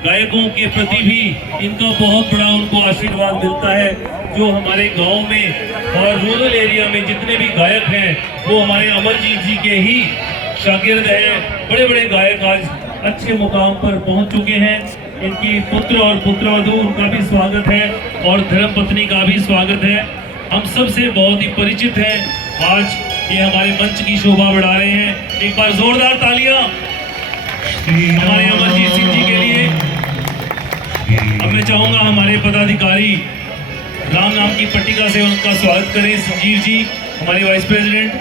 गायकों के प्रति भी इनका बहुत बड़ा उनको आशीर्वाद मिलता है। जो हमारे गांव में और रूरल एरिया में जितने भी गायक हैं वो हमारे अमरजीत जी के ही शागिर्द हैं। बड़े बड़े गायक आज अच्छे मुकाम पर पहुंच चुके हैं। इनकी पुत्र और पुत्रवधू, उनका भी स्वागत है और धर्मपत्नी का भी स्वागत है। हम सबसे बहुत ही परिचित हैं। आज ये हमारे मंच की शोभा बढ़ा रहे हैं। एक बार जोरदार तालियां हमारे अमरजीत सिंह जी के लिए। अब मैं चाहूंगा हमारे पदाधिकारी राम नाम की पट्टिका से उनका स्वागत करें। संजीव जी हमारे वाइस प्रेसिडेंट,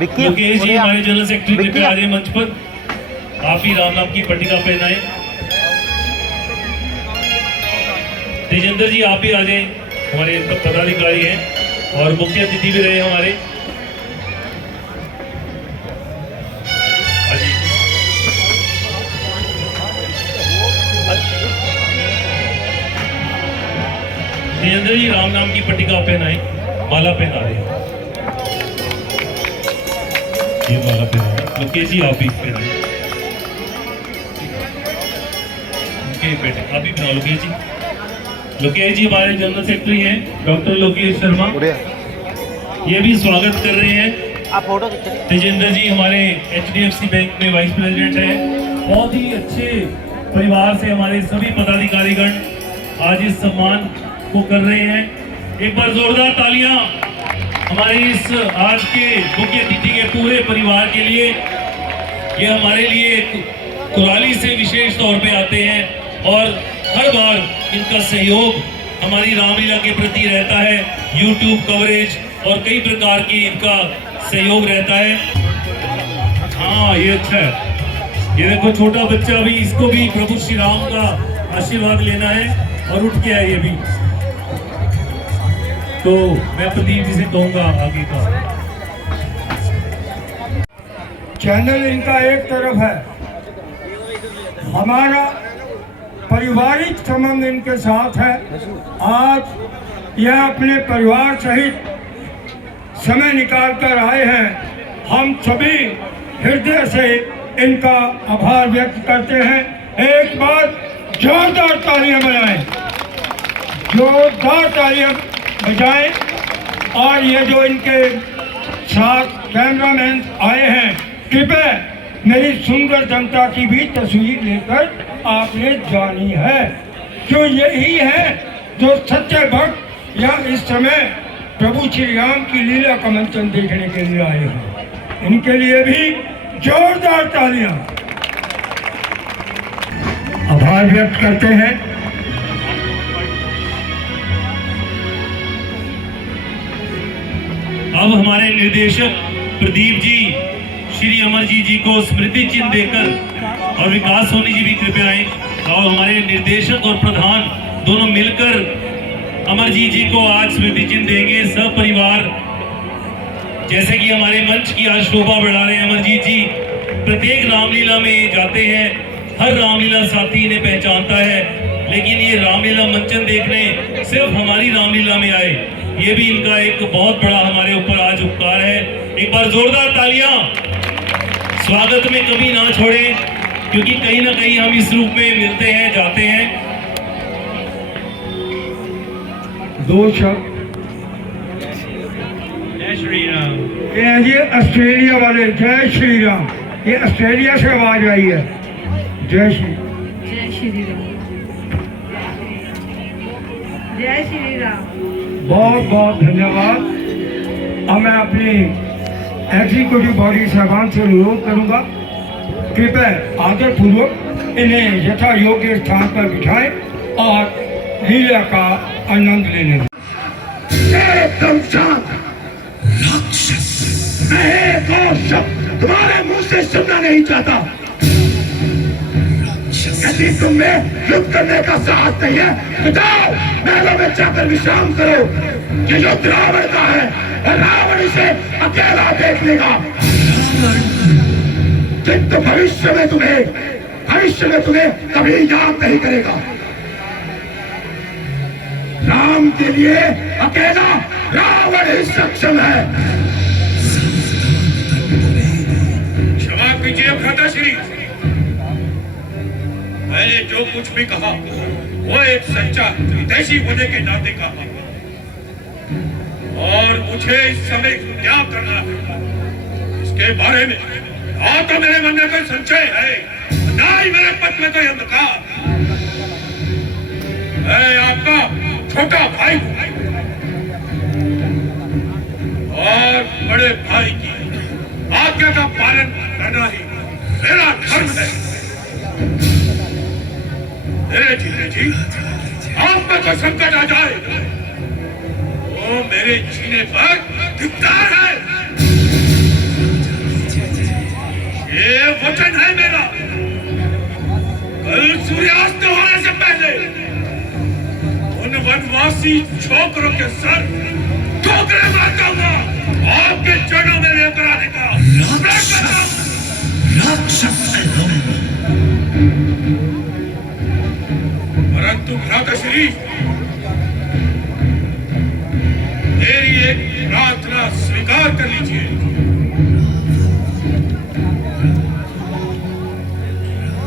लोकेश जी हमारे जनरल सेक्रेटरी पे आ जाए मंच पर। आप ही राम नाम की पट्टिका पहनाएं। तेजेंद्र जी आप ही आ जाए, हमारे पदाधिकारी हैं और मुख्य अतिथि भी रहे हमारे। तेजेंद्र जी राम नाम की पट्टिका पहनाए, माला पहना रहे हैं। ये माला पहना, लोकेश जी आप ही पहनाए। उनके बेटे आप ही पहना लोकेश जी। लोकेश जी हमारे जनरल सेक्रेटरी हैं, डॉक्टर लोकेश शर्मा, ये भी स्वागत कर रहे हैं। आप फोटो तेजेंद्र जी हमारे HDFC बैंक में वाइस प्रेसिडेंट हैं। बहुत ही अच्छे परिवार से हमारे सभी पदाधिकारीगण आज इस सम्मान को कर रहे हैं। एक बार जोरदार तालियां हमारे इस आज के मुख्य अतिथि के पूरे परिवार के लिए। ये हमारे लिए कुराली से विशेष तौर पे आते हैं और हर बार इनका सहयोग हमारी रामलीला के प्रति रहता है। YouTube कवरेज और कई प्रकार की इनका सहयोग रहता है। हाँ ये अच्छा है। ये देखो छोटा बच्चा भी, इसको भी प्रभु श्री राम का आशीर्वाद लेना है और उठ के आए ये भी। तो मैं प्रदीप जी से कहूंगा आगे का। चैनल इनका एक तरफ है, हमारा पारिवारिक संबंध इनके साथ है। आज यह अपने परिवार सहित समय निकाल कर आए हैं। हम सभी हृदय से इनका आभार व्यक्त करते हैं। एक बार जोरदार तालियां बजाएं, जोरदार तालियां बजाएं। और ये जो इनके साथ कैमरामैन आए हैं, कृपया मेरी सुंदर जनता की भी तस्वीर लेकर आपने जानी है, जो यही है जो सच्चे भक्त या इस समय प्रभु श्री राम की लीला का मंचन देखने के लिए आए हैं। इनके लिए भी जोरदार तालियां। आभार व्यक्त करते हैं। अब हमारे निर्देशक प्रदीप जी श्री अमरजीत जी को स्मृति चिन्ह देकर और विकास सोनी जी भी कृपया आए और हमारे निर्देशक और प्रधान दोनों मिलकर अमरजीत जी को आज स्मृति चिन्ह देंगे। सब परिवार जैसे कि हमारे मंच की आज शोभा बढ़ा रहे हैं अमरजीत जी। प्रत्येक रामलीला में जाते हैं, हर रामलीला साथी इन्हें पहचानता है, लेकिन ये रामलीला मंचन देखने सिर्फ हमारी रामलीला में आए, ये भी इनका एक बहुत बड़ा हमारे ऊपर आज उपकार है। एक बार जोरदार तालियां स्वागत में कभी ना छोड़ें, क्योंकि कहीं ना कहीं हम इस रूप में मिलते हैं, जाते हैं। दो शब्द। जय श्री राम। ये ऑस्ट्रेलिया वाले जय श्री राम, ये ऑस्ट्रेलिया से आवाज आई है। जय श्री राम, जय श्री राम। बहुत बहुत धन्यवाद। अब मैं अपनी एग्जीक्यूटिव बॉडी साहबान से अनुरोध करूंगा, कृपया आदर पूर्वक इन्हें यथा योग्य स्थान पर बिठाएं और लीला का आनंद लेने दें। एकदम शांत राक्षस, मैं एक और शब्द तुम्हारे मुंह से सुनना नहीं चाहता। यदि तुम्हें युद्ध करने का साहस नहीं है तो जाओ महलों में जाकर विश्राम करो। ये युद्ध रावण का है और रावण इसे अकेला देख लेगा। किंतु भविष्य में तुम्हें कभी याद नहीं करेगा। राम के लिए अकेला रावण ही सक्षम है। क्षमा कीजिए भ्राताश्री, मैंने जो कुछ भी कहा वो एक सच्चा हितैषी होने के नाते कहा, और मुझे इस समय क्या करना है इसके बारे में ना तो मेरे मन में कोई संशय है, ना ही मेरे पद में कोई अंधकार। मैं आपका छोटा भाई हूं और बड़े भाई की आज्ञा का पालन करना ही मेरा धर्म है। जी आप में कोई संकट आ जाए वो मेरे जीने पर धिक्कार है। ये वचन है मेरा, कल सूर्यास्त होने से पहले उन वनवासी छोकरों के सर ठोकरे मार दूंगा, आपके चरणों में लेकर आने का राक्षस है तुम। परंतु भ्राताश्री, मेरी एक प्रार्थना स्वीकार कर लीजिए।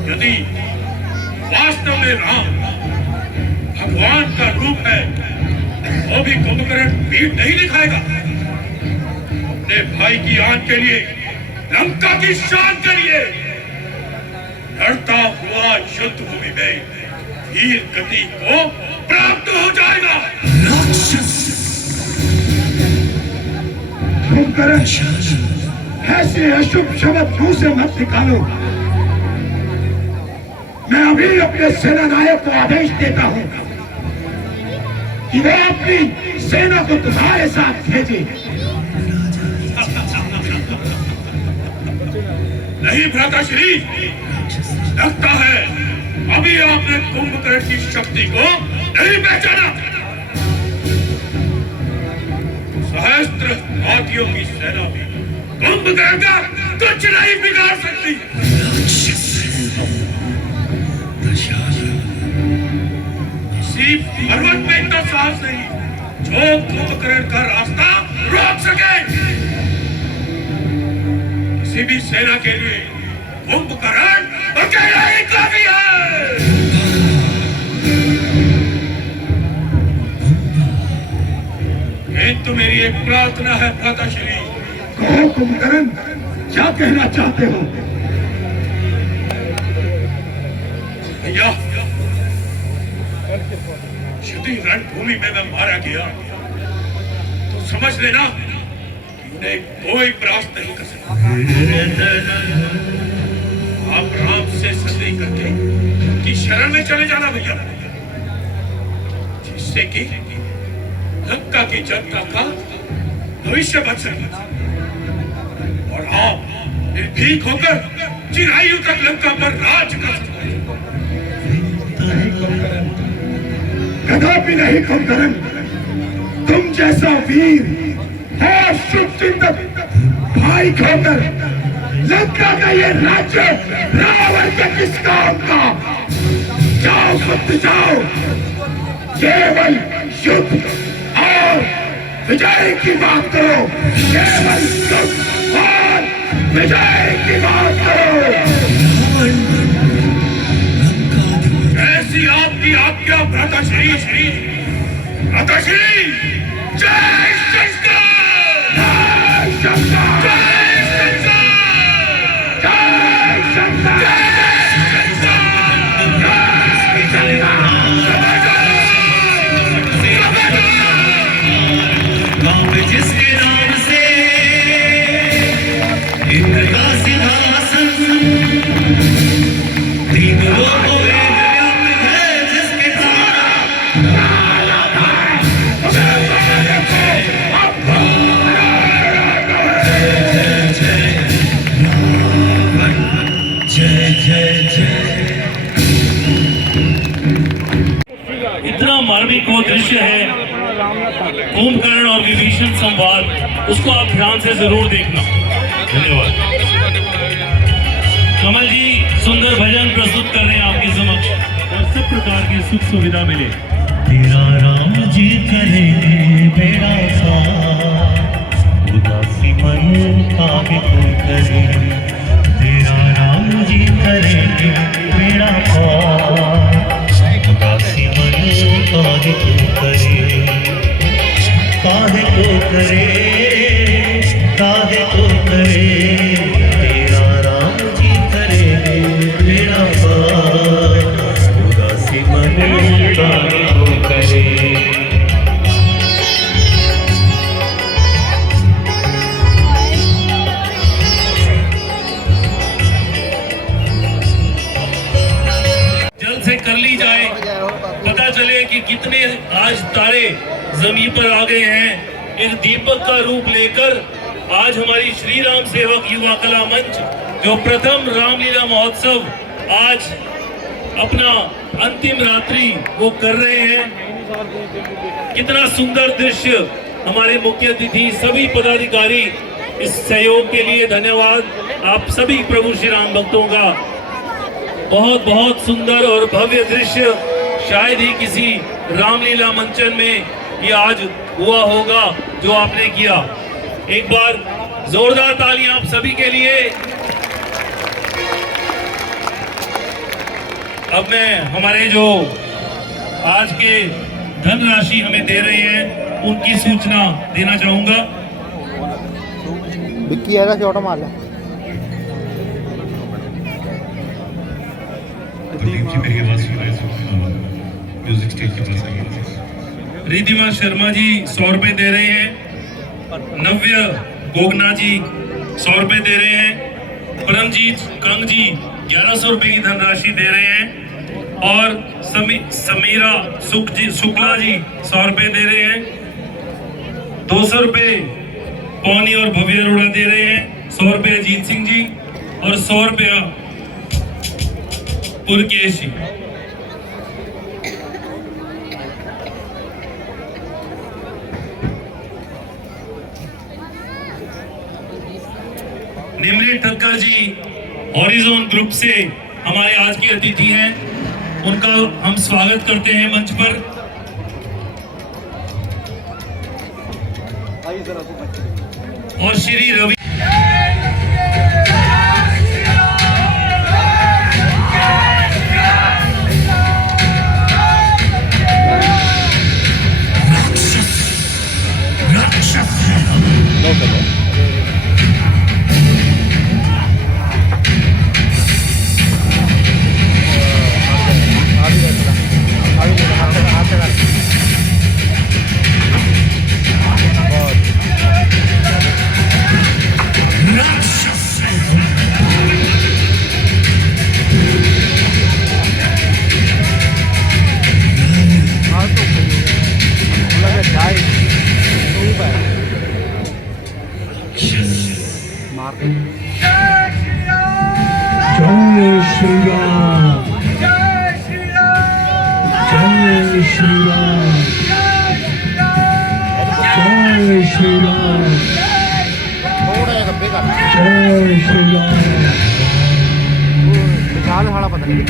यदि वास्तव में राम भगवान का रूप है, वो भी कुंभकर्ण पीठ नहीं दिखाएगा। अपने भाई की आन के लिए, लंका की शान के लिए लड़ता हुआ युद्ध भूमि में वीर गति को प्राप्त हो जाएगा। कुंभकर्ण, ऐसे अशुभ शब्द मुंह से मत निकालो। मैं अभी अपने सेना नायक को आदेश देता हूं कि वो अपनी सेना को तुम्हारे साथ भेजे। नहीं भ्राताश्री, लगता है अभी आपने कुंभकर्ण की शक्ति को नहीं पहचाना। सहस्त्र हाथियों की सेना भी कुंभकर्ण का कुछ नहीं बिगाड़ सकती। इसी पर्वत में इतना साहस नहीं जो कुंभकर्ण का रास्ता रोक सके। किसी भी सेना के लिए कुंभकर्ण अकेला ही काफी है। किंतु मेरी एक प्रार्थना है भ्राताश्री। कहो कुंभकर्ण, क्या कहना चाहते हो? भैया, यदि रणभूमि में मैं मारा गया तो समझ लेना कि उन्हें कोई प्रयास नहीं कर सकता। आप राम से संधि करके उनकी शरण में चले जाना भैया, जिससे कि लंका की जनता का भविष्य बच सके और आप निर्भीक होकर चिरायु तक लंका पर राज कर सकते। कदापि नहीं कुंभकर्ण, तुम जैसा वीर और शुभ चिंतक भाई खोकर लंका का ये राज्य रावण के किस काम का? जाओ सत्य जाओ, केवल युद्ध और विजय की बात करो। केवल युद्ध और विजय की बात करो। ऐसी आपकी आज्ञा भ्राताश्री। भ्राताश्री, जय शंकर, जय शंकर, जय शंकर, जय शंकर, जय शंकर। जिसके नाम से इंद्र का सिंहासन तीन लोगों में व्याप्त है, जिसके इतना मार्मिक वो दृश्य है कुंभकर्ण और विभीषण संवाद, उसको आप ध्यान से जरूर देखना। धन्यवाद। कमल जी सुंदर भजन प्रस्तुत कर रहे हैं आपके समक्ष और सब प्रकार की सुख सुविधा मिले। तेरा राम जी करेंगे बेड़ा पार, उदासी मन का भी तू करे। तेरा राम जी करेंगे बेड़ा पार, से कर ली जाए, पता चले कि कितने आज तारे जमीन पर आ गए हैं। एक दीपक का रूप लेकर आज हमारी श्री राम सेवक युवा कला मंच जो प्रथम रामलीला महोत्सव आज अपना अंतिम रात्रि वो कर रहे हैं। कितना सुंदर दृश्य। हमारे मुख्य अतिथि सभी पदाधिकारी इस सहयोग के लिए धन्यवाद। आप सभी प्रभु श्री राम भक्तों का बहुत बहुत सुंदर और भव्य दृश्य शायद ही किसी रामलीला मंचन में ये आज हुआ होगा जो आपने किया। एक बार जोरदार तालियां आप सभी के लिए। अब मैं हमारे जो आज के धनराशि हमें दे रहे हैं उनकी सूचना देना चाहूंगा। विक्की आएगा छोटा मार ले। प्रदीप जी मेरी आवाज सुन रहे हैं, म्यूजिक स्टेज के पास आइए। रिद्धिमा शर्मा जी 100 रुपए दे रहे हैं। नव्य गोगना जी 100 रुपए दे रहे हैं। परमजीत कंग जी 1100 रुपए की धनराशि दे रहे हैं। और समीरा शुक्ला जी 100 रुपए दे रहे हैं। 200 रुपए पौनी और भव्य अरोड़ा दे रहे हैं। 100 रुपए अजीत सिंह जी और 100 रुपया पुरकेश जी। निमलेश ठक्कर जी हॉरिजॉन ग्रुप से हमारे आज के अतिथि हैं, उनका हम स्वागत करते हैं मंच पर। और श्री रवि पता नहीं।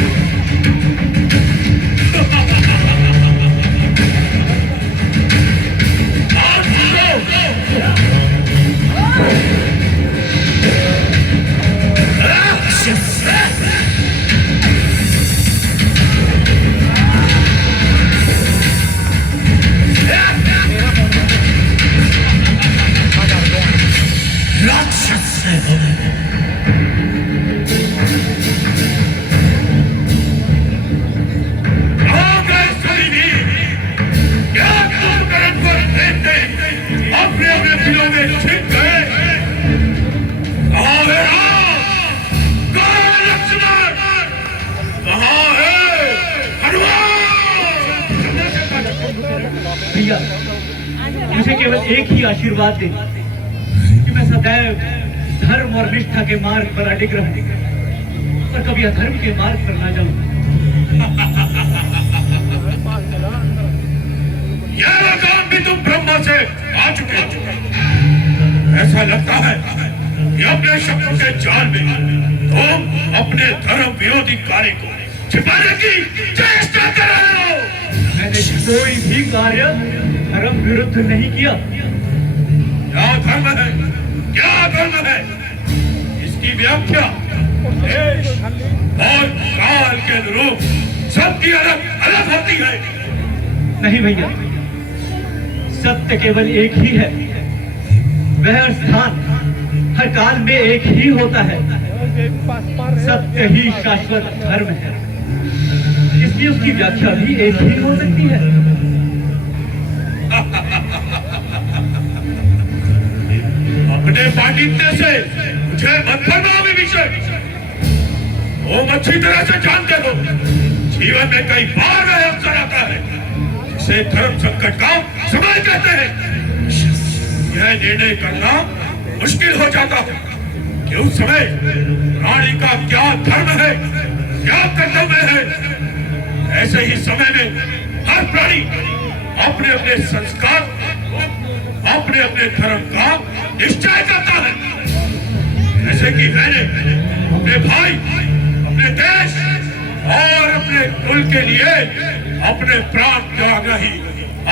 भैया मुझे केवल एक ही आशीर्वाद दे कि मैं सदैव धर्म और निष्ठा के मार्ग पर अडिग रहूं और कभी अधर्म के मार्ग पर ना जाऊं। यह मकाम भी तुम ब्रह्मा से आ चुके हो। ऐसा लगता है कि अपने शब्दों के जाल में तुम अपने धर्म विरोधी कार्य को छिपाने की चेष्टा कर रहे हो। मैंने कोई भी कार्य धर्म विरुद्ध नहीं किया। क्या धर्म है, क्या धर्म है, इसकी व्याख्या देश और काल के अनुरूप सबकी अलग अलग होती है। नहीं भैया, सत्य केवल एक ही है। वह स्थान हर काल में एक ही होता है। सत्य ही शाश्वत धर्म है, इसलिए उसकी व्याख्या भी एक ही हो सकती है। अपने पांडित्य से मुझे मत फरमाओ विषय। तुम अच्छी तरह से जानते हो जीवन में कई बार वह अवसर आता है जिसे धर्म संकट का समय कहते हैं। यह निर्णय करना मुश्किल हो जाता है कि उस समय प्राणी का क्या धर्म है, क्या कर्तव्य है। ऐसे ही समय में हर प्राणी अपने अपने संस्कार, अपने अपने धर्म का निश्चय करता है। जैसे कि मैंने अपने भाई, अपने देश और अपने कुल के लिए अपने प्राण त्याग ही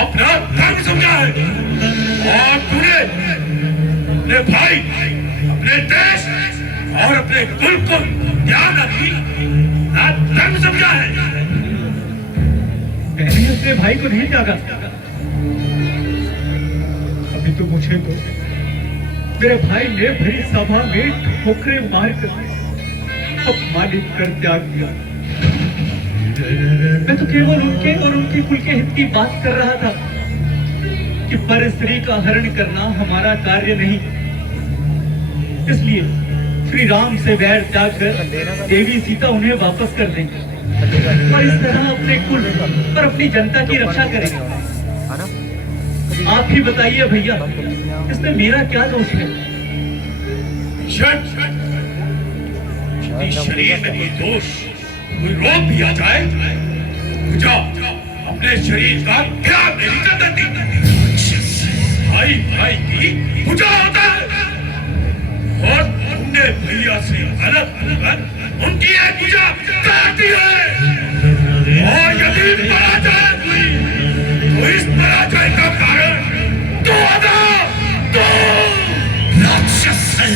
अपना धर्म समझा है, और तूने अपने भाई, अपने देश और अपने कुल को त्याग ही धर्म समझा है। मैंने अपने भाई को नहीं त्यागा। अभी तो मुझे तो मेरे भाई ने भरी सभा में ठोकरे मारकर अपमानित कर त्याग दिया। मैं तो केवल उनके और उनके कुल के हित की बात कर रहा था कि पर स्त्री का हरण करना हमारा कार्य नहीं। इसलिए श्री राम से वैर त्याग कर देवी सीता उन्हें वापस कर देंगे और इस तरह अपने कुल और अपनी जनता की रक्षा करेंगे। आप ही बताइए भैया, इसमें मेरा क्या दोष है? शरीर में कोई दोष, कोई रोग भी आ जाए, जा अपने शरीर का क्या मेरी करती। भाई भाई की पूजा होता है और तुमने भैया से अलग होकर उनकी एक पूजा करती है। और यदि पराजय हुई तो इस पराजय का कारण तो राक्षस है।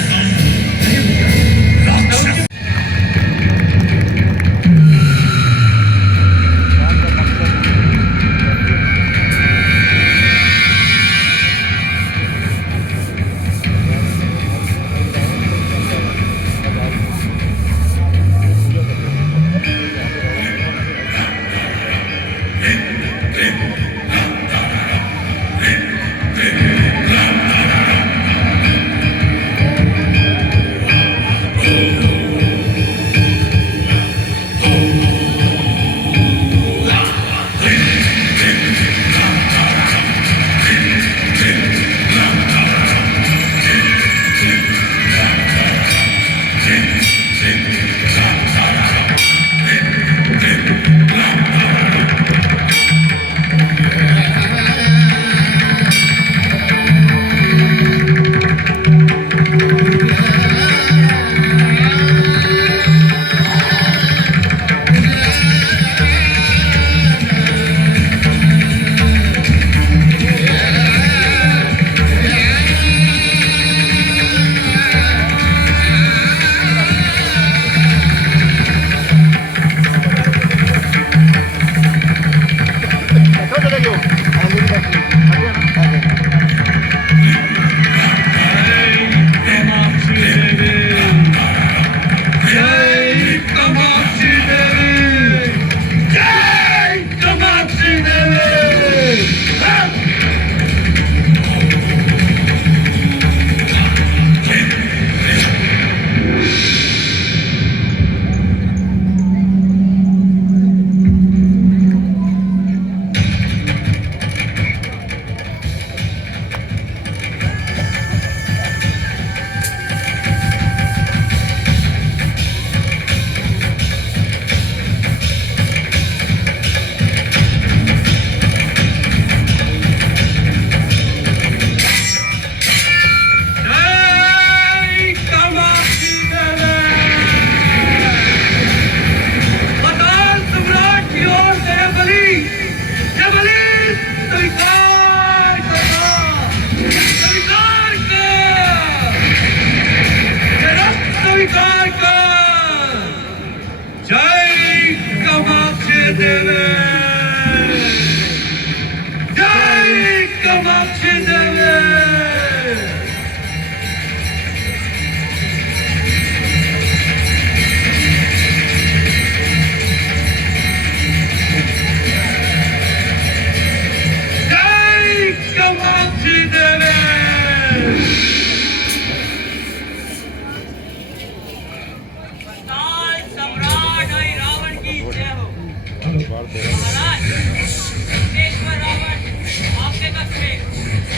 आपके कक्ष में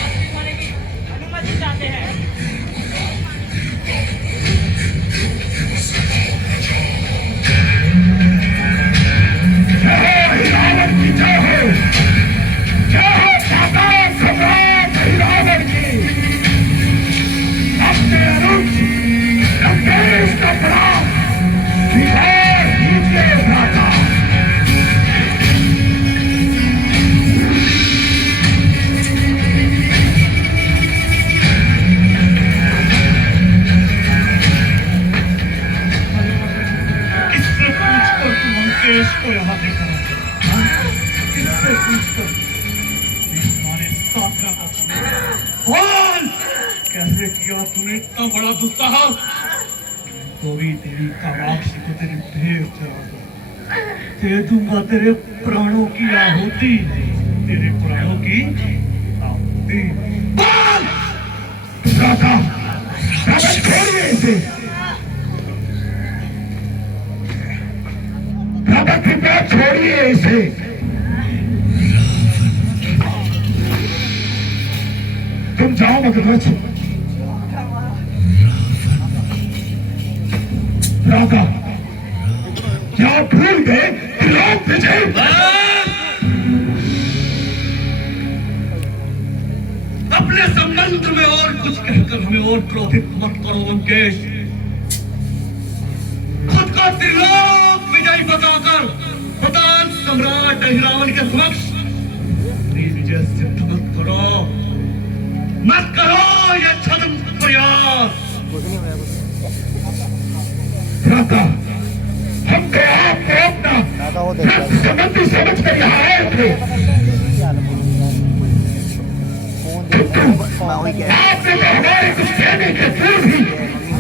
अपनी होने की अनुमति चाहते हैं। को यहाँ लेकर किससे पूछकर हमारे साधना कौन कैसे किया तूने इतना बड़ा दुस्साहस? तो भी तेरी कामाक्षी को तेरी भेंट चढ़ा दे दूंगा तेरे प्राणों की आहुति, तेरे प्राणों की आहुति। बोल राधा, राधा छोड़िए इसे, राधा कृपया छोड़िए इसे। तुम जाओ मगरमच्छ। राधा क्या भूल गए त्रिलोक विजय? अपने संबंध में और कुछ कहकर हमें और क्रोधित मत करो लंकेश। खुद को त्रिलोक विजय बताकर पतान सम्राट अहिरावण के समक्ष विजय सिद्ध मत करो यह छद्म प्रयास। राधा, हम तो आपको अपना संबंधी समझ कर यहाँ आए थे। आपने तो हमारे कुछ कहने के पूर्व ही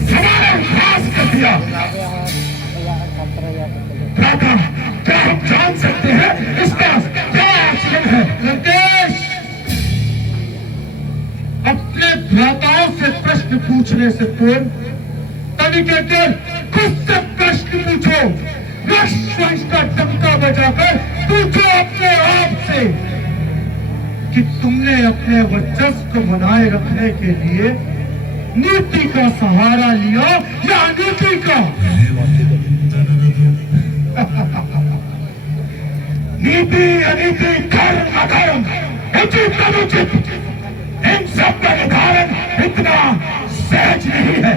हमारा उपहास कर दिया। राधा, क्या हम जान सकते हैं इसका क्या एक्शन है? लंकेश, अपने भ्राताओं से प्रश्न पूछने से पूर्व तनिक देर खुद से प्रश्न पूछो। वंश का डंका बजाकर पूछो अपने आप से कि तुमने अपने वर्चस्व को बनाए रखने के लिए नीति का सहारा लिया या अनीति का? नीति अनीति, धर्म अधर्म, उचित अनुचित, इन सब का निर्धारण इतना सहज नहीं है।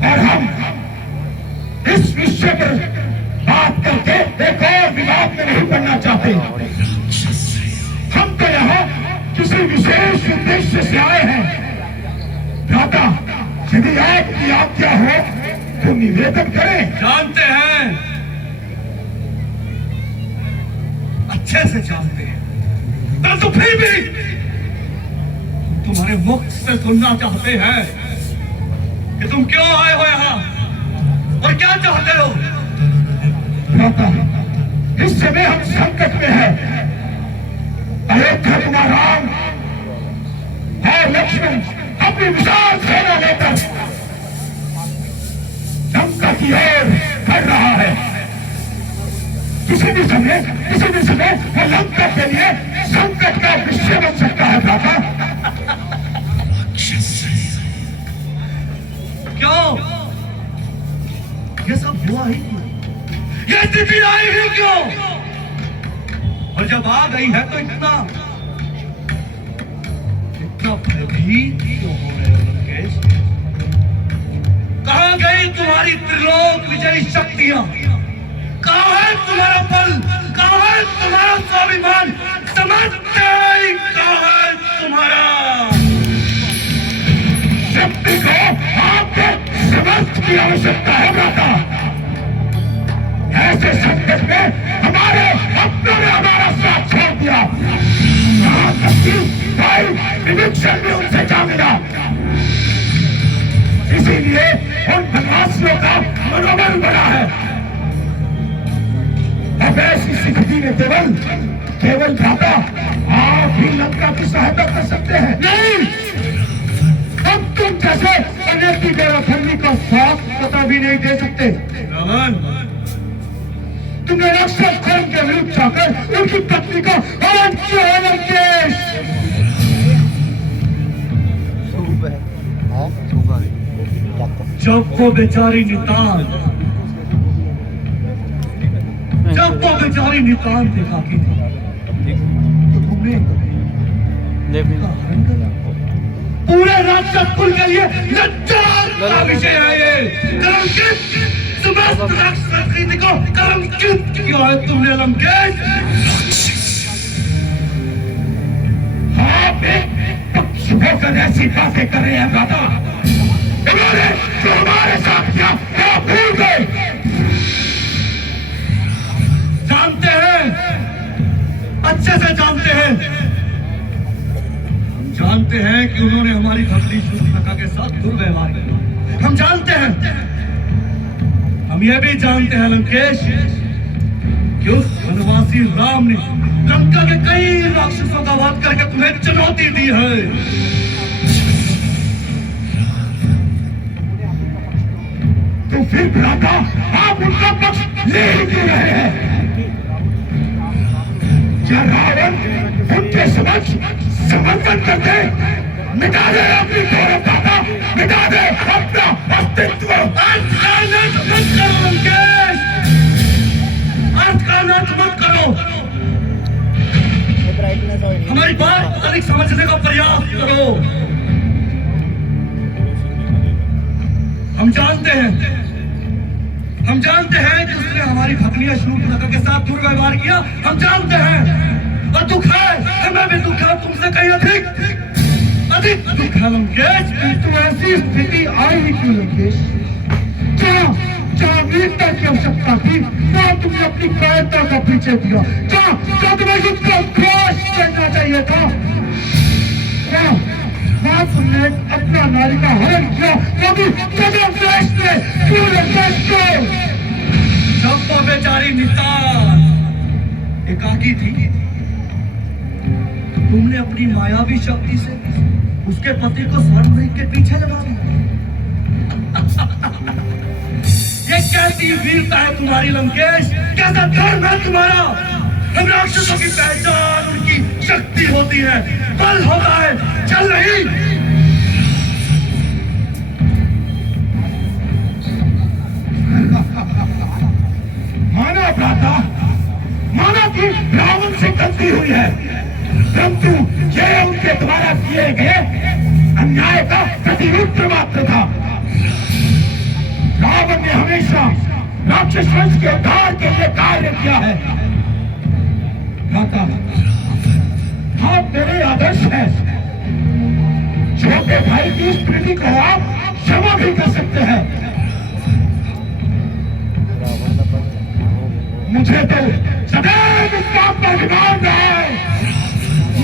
और हम इस विषय पर बात करके एक और विवाद में नहीं पड़ना चाहते। हम तो यहाँ किसी विशेष उद्देश्य से आए हैं। राधा, यदि आपकी आज्ञा हो तो निवेदन करें। जानते हैं, अच्छे से जानते हैं, परंतु फिर भी तुम्हारे मुख से सुनना चाहते हैं कि तुम क्यों आए हो यहाँ और क्या चाहते हो? राधा, इस समय हम संकट में हैं। अयोध्या कुमार राम और लक्ष्मण अपनी विशाल सेना लेकर लंका की ओर बढ़ रहा है। किसी भी समय वो लंका के लिए संकट का विषय बन सकता है। राधा, क्यों ये सब हुआ ही क्यों? ये स्थिति आई ही क्यों? और जब आ गई है तो इतना भयभीत क्यों हो रहे हो लंकेश? कहां गई तुम्हारी त्रिलोक विजयी शक्तियां? कहां है तुम्हारा बल? कहां है तुम्हारा स्वाभिमान? समझते ही कहां है तुम्हारा शक्ति को आपके समर्थ की आवश्यकता है। राधा, ऐसे संकट में हमारे अपनों ने हमारा साथ छोड़ दिया। यहाँ तक कि भाई विभीषण भी उनसे जा मिला। इसीलिए उन बनवासियों का मनोबल बढ़ा है। अब ऐसी स्थिति में केवल भ्राता आप ही लंका की सहायता कर सकते हैं। नहीं, अब तुम जैसे अनेक की गैरफहमी का साफ पता भी नहीं दे सकते। रावण, तुमने राक्षस धर्म के विरुद्ध जाकर उनकी पत्नी का हरण किया है लंकेश। जब वो बेचारी नितान देखा कि तो तुमने पूरे राक्षस कुल के लिए लज्जा का विषय है ये। कलंकित समस्त राक्षस रीति को कलंकित किया है तुमने लंकेश। आप पक्ष होकर ऐसी बातें कर रहे हैं दादा। उन्होंने जो हमारे साथ किया क्या भूल गए? जानते हैं, अच्छे से जानते हैं। हम जानते हैं कि उन्होंने हमारी भक्ति शूर्पणखा के साथ दुर्व्यवहार किया। हम जानते हैं, हम यह भी जानते हैं लंकेश कि उस वनवासी राम ने लंका के कई राक्षसों का वध करके तुम्हें चुनौती दी है। तो फिर भ्राता आप उनका पक्ष ले ही क्यों रहे हैं? क्या रावण उनके समक्ष समर्पण करते? मिटा दे अपनी गौरव गाथा, मिटा दे अपना अस्तित्व। अर्थ का नाश मत करो लंकेश, अर्थ का नाश मत करो। हमारी बात अधिक समझने का प्रयास करो। हम जानते हैं कि उसने हमारी भगनिया शूर्पणखा के साथ दुर्व्यवहार किया। हम जानते हैं और दुख है, हमें भी दुख है, तुमसे कहीं अधिक दुख है लंकेश। तो ऐसी स्थिति आई ही क्यों लंकेश? जहाँ वीरता की आवश्यकता थी वहाँ तुमने अपनी कायरता का पीछे दिया। जहाँ तुम्हें युद्ध का अभ्यास करना चाहिए था वहाँ तुमने अपना नारी का हरण किया। वो भी जगदम्बेश ने। क्यों लंकेश क्यों? जब वो बेचारी नितान एकाकी थी तो तुमने अपनी मायावी शक्ति से उसके पति को स्वर्णमृग के पीछे लगा दिया। ये कैसी वीरता है तुम्हारी लंकेश? कैसा धर्म है तुम्हारा? हम राक्षसों की पहचान उनकी शक्ति होती है, बल होता है, चल नहीं। माना भ्राता, माना कि रावण से गलती हुई है, परंतु यह उनके द्वारा किए गए अन्याय का प्रतिरूप मात्र था। रावण ने हमेशा राक्षस वंश के उद्धार के लिए कार्य किया है। भ्राता, आप मेरे आदर्श हैं। छोटे भाई की इस कृति को आप क्षमा भी कर सकते हैं। मुझे तो सदैव इस काम पर विमान रहा है।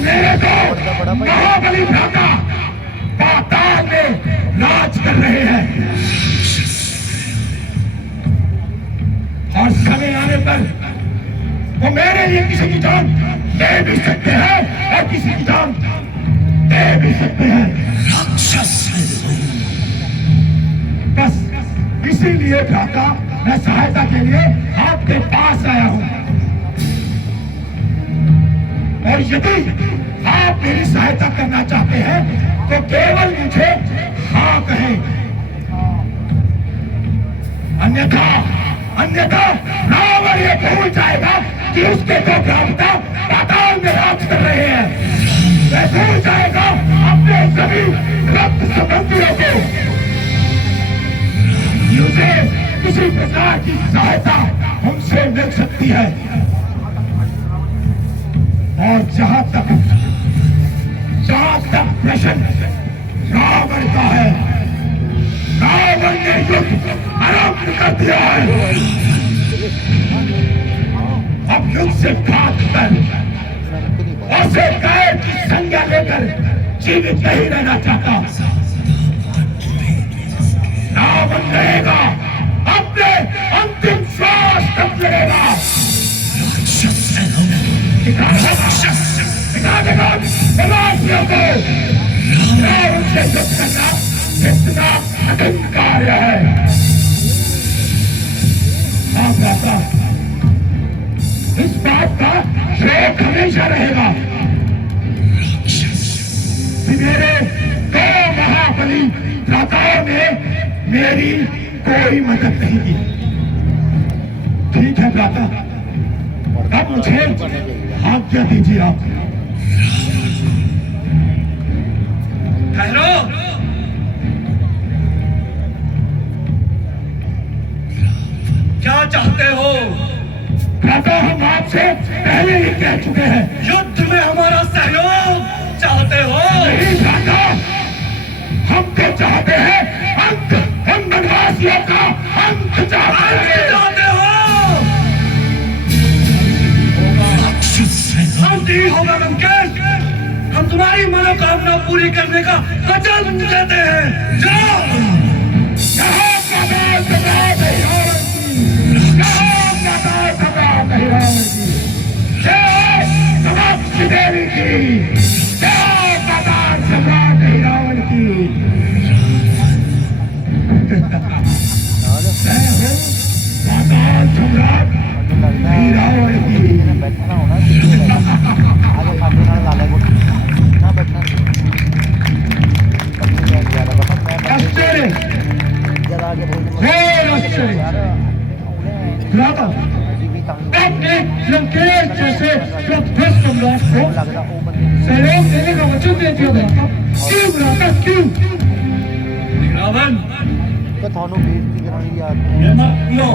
मेरे को महाबली भ्राता पाताल में राज कर रहे हैं और समय आने पर वो मेरे लिए किसी की जान दे भी सकते हैं और किसी की जान दे भी सकते हैं। बस इसीलिए भ्राता मैं सहायता के लिए आपके पास आया हूं और यदि आप मेरी सहायता करना चाहते हैं तो केवल मुझे हाँ कहें, अन्यथा रावण ये भूल जाएगा कि उसके दो भ्राता पाताल में राज कर रहे हैं। वह भूल जाएगा अपने सभी रक्त संबंधियों को। मुझे किसी प्रकार की सहायता हमसे मिल सकती है और जहां तक प्रश्न रावण का है, रावण ने युद्ध आरंभ कर दिया है। अब युद्ध से भाग कर उसे कैद की संज्ञा लेकर जीवित नहीं रहना चाहता। रावण रहेगा, अपने अंतिम श्वास तक लड़ेगा। रावण से युद्ध करना कितना कठिन कार्य है। हाँ भ्राता, इस बात का शौक हमेशा रहेगा कि मेरे दो महाबली भ्राताओं ने मेरी कोई मदद नहीं की। ठीक है भ्राता, अब मुझे आज्ञा दीजिए आप। ठहरो, क्या चाहते हो? भ्राता, हम आपसे पहले ही कह चुके हैं, युद्ध में हमारा सहयोग चाहते हो? नहीं भ्राता, हम तो चाहते हैं अंत, हम वनवासियों का अंत चाहते हैं। चाहते हो? अंत ही होगा लंकेश। हम तुम्हारी मनोकामना पूरी करने का वचन देते हैं। जाओ। यहाँ माता सम्राट रावण की, यहाँ माता सम्राट रावण की, जय समाप्ति देवी की, जय माता सम्राट रावण की। जय हो माता सम्राट रावण की। बैठना होना आगे खाते ना लाले को ना बैठना आश्चर्य, जरा आगे घोर आश्चर्य। भ्राता, आपने लंकेश जैसे प्रभुत्व सम्राट को लग रहा वो बंदे सहयोग देने का वचन दे दिया भ्राता। क्यों भ्राता, क्यों? रावण, तो थानों बेइज्जती करानी याद ये मत लो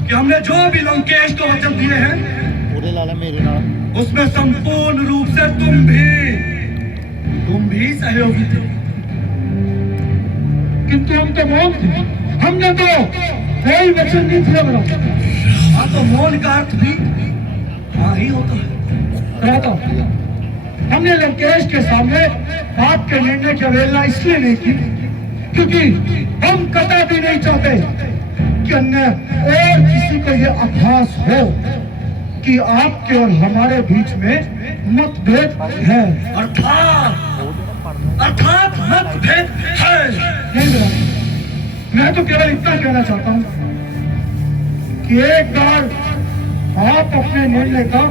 कि हमने जो भी लंकेश को वचन दिए हैं पूरे लाला मेरे नाल उसमें संपूर्ण रूप से तुम भी सहयोगी थे। किंतु हम तो मौन थे, हमने तो कोई वचन नहीं दिया भ्राता। हाँ, तो मौन का अर्थ भी हाँ ही होता है। भ्राता, हमने लंकेश के सामने आपके निर्णय की अवहेलना इसलिए नहीं की क्योंकि हम कतई भी नहीं चाहते कि अन्य और किसी को यह आभास हो कि आपके और हमारे बीच में मतभेद है। अर्थात मतभेद है। नहीं भ्राता, मैं तो केवल इतना कहना चाहता हूँ कि एक बार आप अपने निर्णय का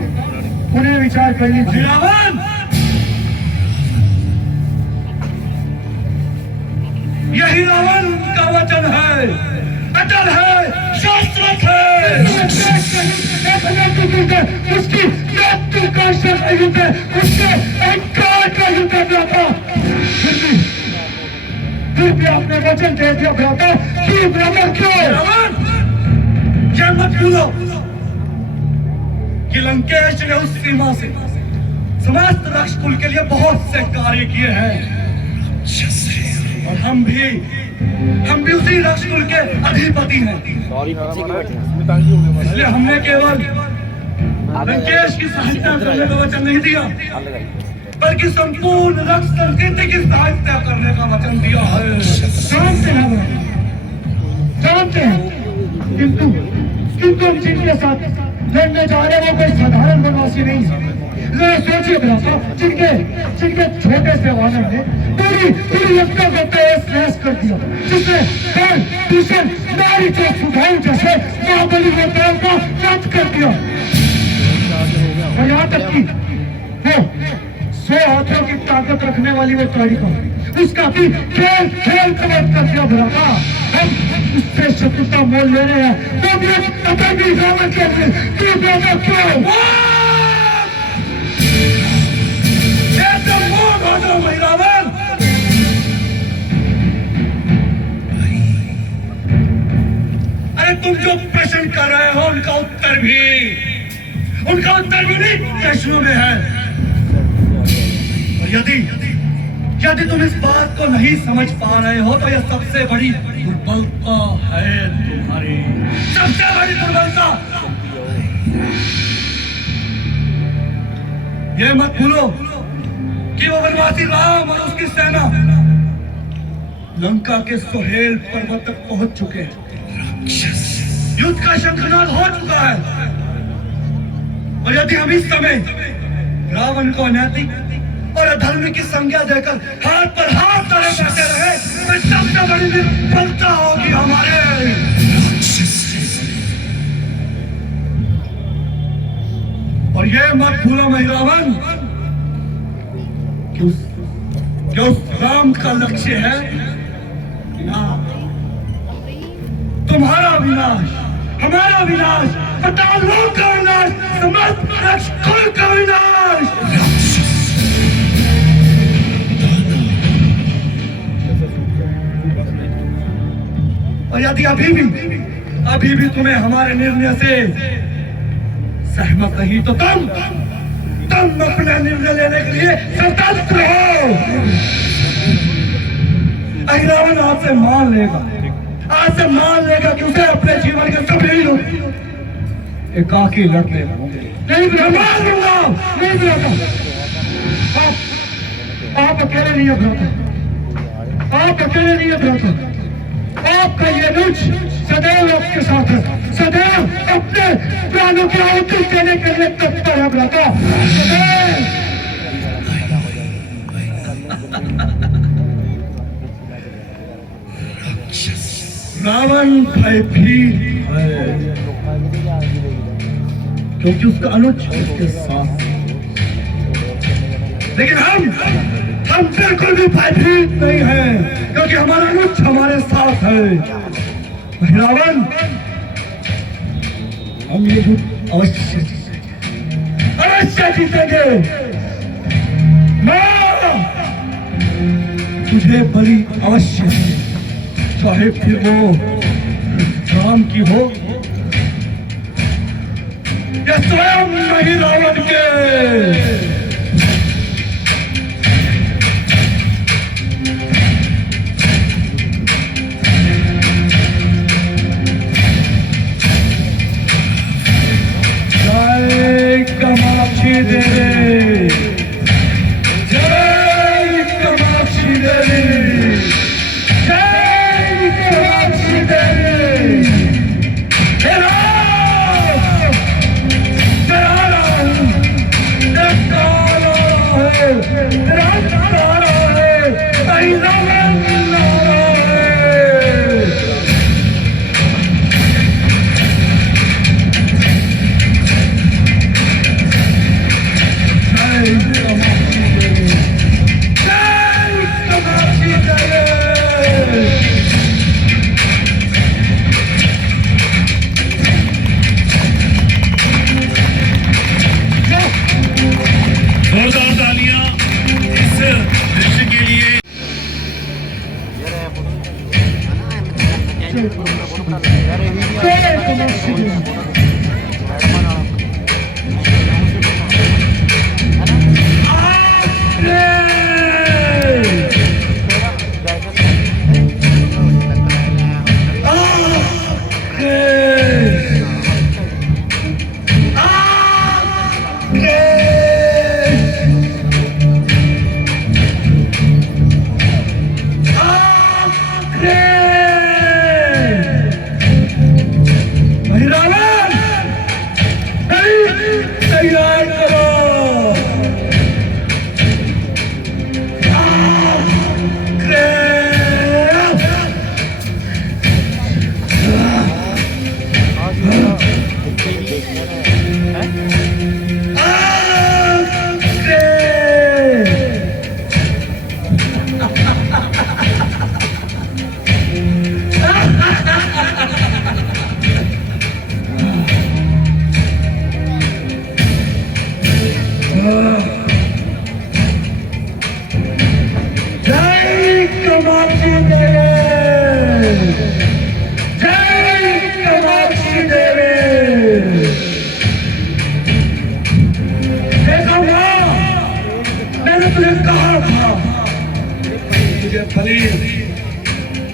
पुनः विचार कर लीजिए। रावण, यही रावण का वचन है, अटल है, शाश्वत है। उसकी मृत्यु का युद्ध है, उसके अहंकार का युद्ध है भ्राता। फिर भी आपने वचन दे दिया भ्राता। क्यों भ्राता, क्यों? रावण, यह मत भूलो कि लंकेश ने उस सीमा से समस्त राष्ट्रकुल के लिए बहुत से कार्य किए हैं और हम भी उसी राष्ट्रकुल के अधिपति हैं। इसलिए हमने केवल लंकेश की सहायता करने का वचन नहीं दिया बल्कि संपूर्ण रक्त संस्कृति की सहायता करने का वचन दिया है। जानते हैं किंतु हम जिनके साथ लड़ने जा रहे हैं वो कोई साधारण वनवासी नहीं है। जरा सोचिए भ्राता, जिनके छोटे से वानर ने पूरी लंका को तहस-नहस कर दिया, जिसने कर्ण, भीषण, नारी के सुधार जैसे महाबली वनों का वध कर दिया और यहाँ तक कि वो 100 हाथों की ताकत रखने वाली वो तारिका, उसका भी खेल कर वध कर दिया भ्राता। हम उससे शत्रुता मोल ले रहे हैं, वो भी अपनी रावण के लिए। क्यों भ्राता, क्यों? रावण, अरे तुम जो प्रश्न कर रहे हो उनका उत्तर भी नहीं प्रश्नों में है। और यदि तुम इस बात को नहीं समझ पा रहे हो तो यह सबसे बड़ी दुर्बलता है तुम्हारी, सबसे बड़ी दुर्बलता। ये मत भूलो कि वो वनवासी राम और उसकी सेना लंका के सुहेल पर्वत तक पहुंच चुके हैं। युद्ध का शंखनाद हो चुका है और यदि हम इस समय रावण को अनैतिक और अधर्म की संज्ञा देकर हाथ पर हाथ धरे बैठे रहे तो सबसे बड़ी विफलता होगी हमारे। और ये मत भूलो महिरावन कि उस राम का लक्ष्य है तुम्हारा विनाश, हमारा विनाश, पताल लोक का विनाश, समस्त राक्षसों का विनाश। और यदि अभी भी तुम्हें हमारे निर्णय से सहमत नहीं तो तुम अपना निर्णय लेने के लिए स्वतंत्र हो। अहिरावण आपसे मान लेगा, आज से मान लेगा कि उसे अपने जीवन के सभी लोग एकाकी लड़ने होंगे। नहीं मान लूंगा, नहीं लूंगा। आप अकेले नहीं अपराध, आप अकेले नहीं अपराध। आपका ये लुच सदैव आपके साथ है, सदैव अपने प्राणों की आहुति देने के लिए तत्पर है भ्राता, सदैव। रावण भयभीत है क्योंकि उसका अनुज उसके साथ, लेकिन हम बिल्कुल भी भयभीत नहीं है क्योंकि हमारा अनुज हमारे साथ है। रावण, हम ये युद्ध अवश्य जीतेंगे। मां तुझे बलि अवश्य है, चाहे फिर वो राम की हो या स्वयं नहीं रावण के। जय कामाक्षी देवी, जय कामाक्षी देवी, जय कामाक्षी देवी। तेरा जोरदार तालियां इस दृश्य के लिए।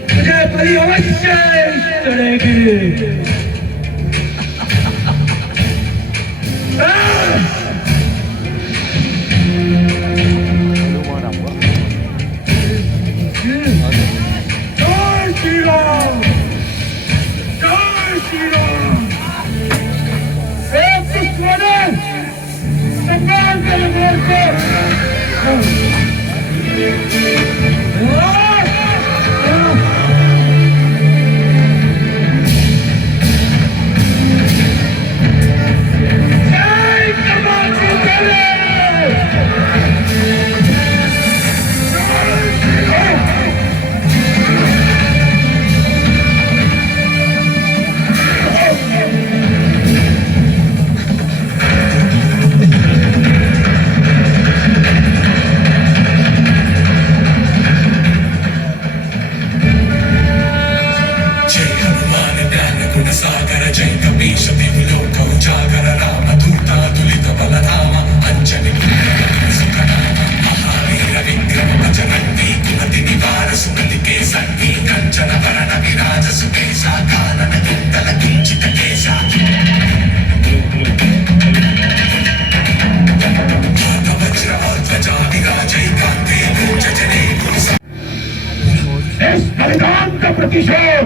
तुझे बलि अवश्य चढ़ेगी। जय श्री राम, जय श्री राम। एक दुश्मन सम्मान के लिए इस बलिदान का प्रतिशोध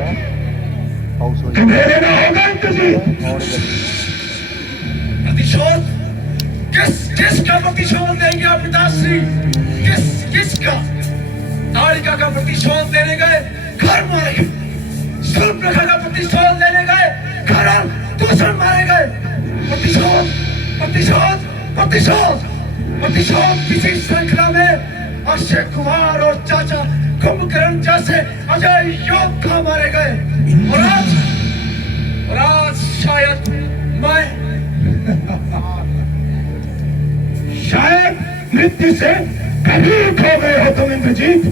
पाऊस होईल. तुम्हें लेना होगा इंद्रजीत। प्रतिशोध किसका प्रतिशोध लेंगे आप पिताश्री? किसका? ताड़िका का प्रतिशोध लेने गए, घर मारे गए। शूर्पणखा का प्रतिशोध लेने गए, घर और दूषण मारे गए। प्रतिशोध प्रतिशोध प्रतिशोध प्रतिशोध किसी श्रृंखला में अक्षय कुमार और चाचा कुंभकर्ण जैसे अजय योद्धा मारे गए। और आज शायद मैं शायद मृत्यु से भयभीत हो गए हो तुम इंद्रजीत।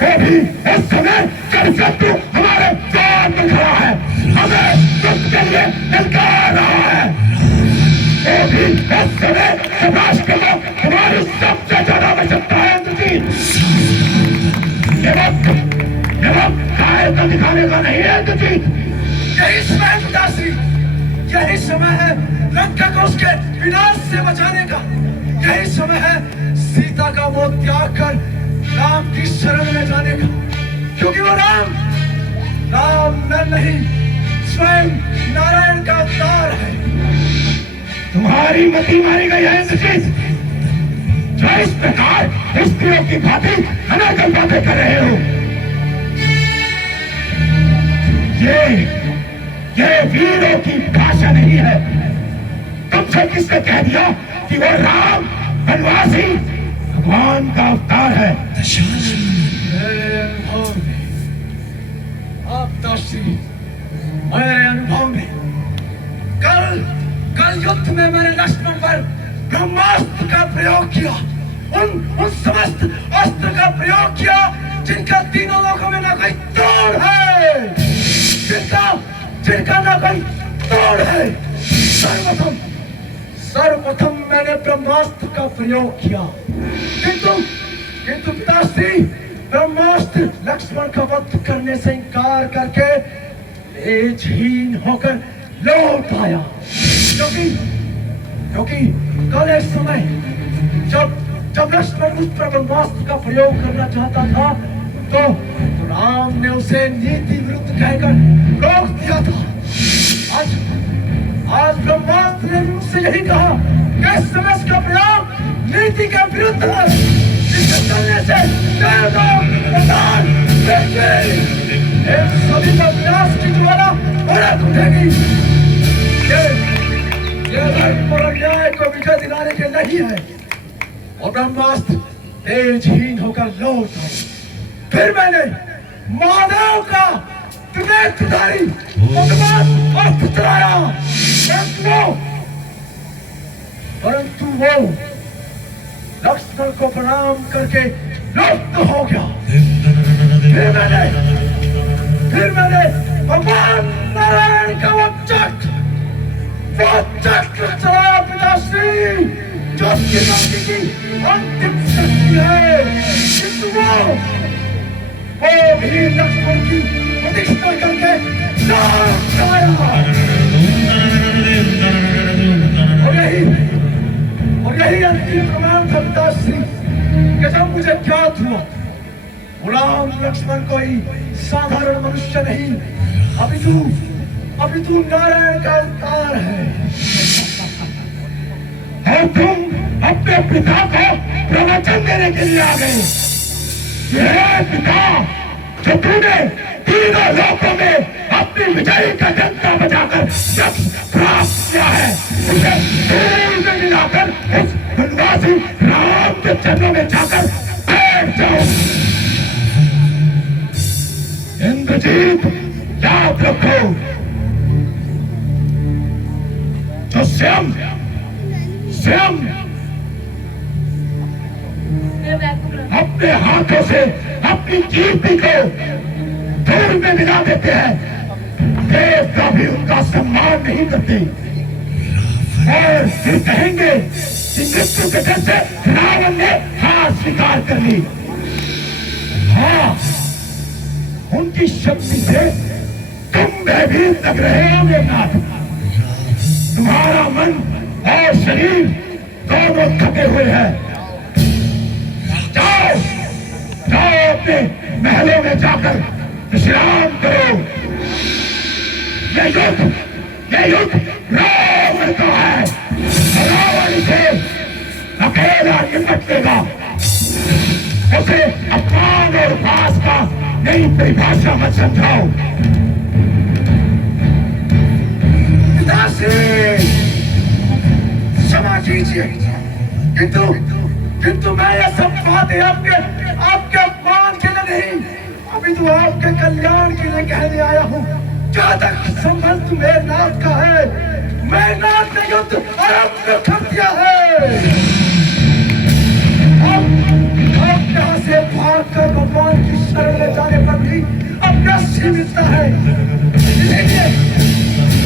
वो भी उस समय जब शत्रु हमारे द्वार में खड़ा है, हमें युद्ध के लिए ललकार रहा है। वो भी उस समय जब राष्ट्र को हमारी सबसे ज्यादा आवश्यकता है इंद्रजीत। ये वक्त कायरता दिखाने का नहीं है इंद्रजीत। यही समय है पिताश्री, यही समय है लंका को उसके विनाश से बचाने का। यही समय है सीता का वो त्याग कर राम की शरण में जाने का, क्योंकि वो राम नर नहीं, स्वयं नारायण का अवतार है। तुम्हारी मति मारी गई है इंद्रजीत, जो इस प्रकार स्त्रियों की भांति अनर्गल बातें कर रहे हो। ये वीरों की भाषा नहीं है। तुमसे किसने कह दिया कि वो राम वनवासी भगवान का अवतार है? मेरे अनुभव में कल युद्ध में मैंने लक्ष्मण पर ब्रह्मास्त्र का प्रयोग किया, उन समस्त अस्त्र का प्रयोग किया जिनका तीनों लोगों में ना कोई तोड़ है, जिनका ना कोई तोड़ है। सर्वप्रथम मैंने ब्रह्मास्त्र का प्रयोग किया, किंतु पिताश्री ब्रह्मास्त्र लक्ष्मण का वध करने से इंकार करके तेजहीन होकर लौट आया। क्योंकि कल एक समय जब लक्ष्मण उस पर ब्रह्मास्त्र का प्रयोग करना चाहता था तो राम ने उसे नीति विरुद्ध कहकर रोक दिया था। आज ब्रह्मास्त्र ने मुझसे यही कहा कि इस समय इसका प्रयोग नीति के विरुद्ध है। इससे चलने से सभी का विनाश की ज्वाला भड़क उठेगी। ये धर्म और अन्याय को विजय दिलाने के नहीं है। और ब्रह्मास्त्र तेजहीन होकर लौट आया। फिर मैंने महादेव का त्रिनेत्रधारी भगवान अस्त्र चलाया, परंतु वो लक्ष्मण को प्रणाम करके लुप्त हो गया। फिर मैंने भगवान नारायण का वो चक्र चलाया पिताश्री, जो उसकी की अंतिम शक्ति है। किंतु वो भी लक्ष्मण की प्रतिष्ठा करके नाश आया। और यही अंतिम प्रमाण था पिताश्री कि जब मुझे ज्ञात हुआ गुलाम लक्ष्मण कोई साधारण मनुष्य नहीं, अभी तू नारायण का अवतार है। और तुम अपने पिता को प्रवचन देने के लिए आ गए। ये पिता जो तूने तीनों लोकों में अपनी विजयी का डंका बजाकर यश प्राप्त किया है, उसे दूर में मिलाकर उस वनवासी राम के चरणों में जाकर बैठ जाओ। इंद्रजीत, याद रखो, जो स्वयं अपने हाथों से अपनी कीर्ति को धूल में मिला देते हैं, देवता भी उनका सम्मान नहीं करते और फिर कहेंगे कि मृत्यु के डर से रावण ने हार स्वीकार कर ली। हाँ, उनकी शक्ति से तुम भयभीत लग रहे हो मेघनाथ। तुम्हारा मन और शरीर दोनों थके हुए हैं। जाओ जाओ, अपने महलों में जाकर विश्राम करो। ये युद्ध रावण का है, रावण से अकेला निपट लेगा। उसे अपमान और उपहास का नई परिभाषा मत समझाओ। क्षमा कीजिए, किंतु मैं ये सब बातें आपके अपमान के लिए नहीं, अभी तो आपके कल्याण के लिए कहने आया हूँ। जहाँ तक संबंध मेघनाथ का है, मेघनाथ ने युद्ध आरंभ कर दिया है। अब यहाँ से भागकर भगवान की शरण ले जाने पर भी अभ्यास मिलता है।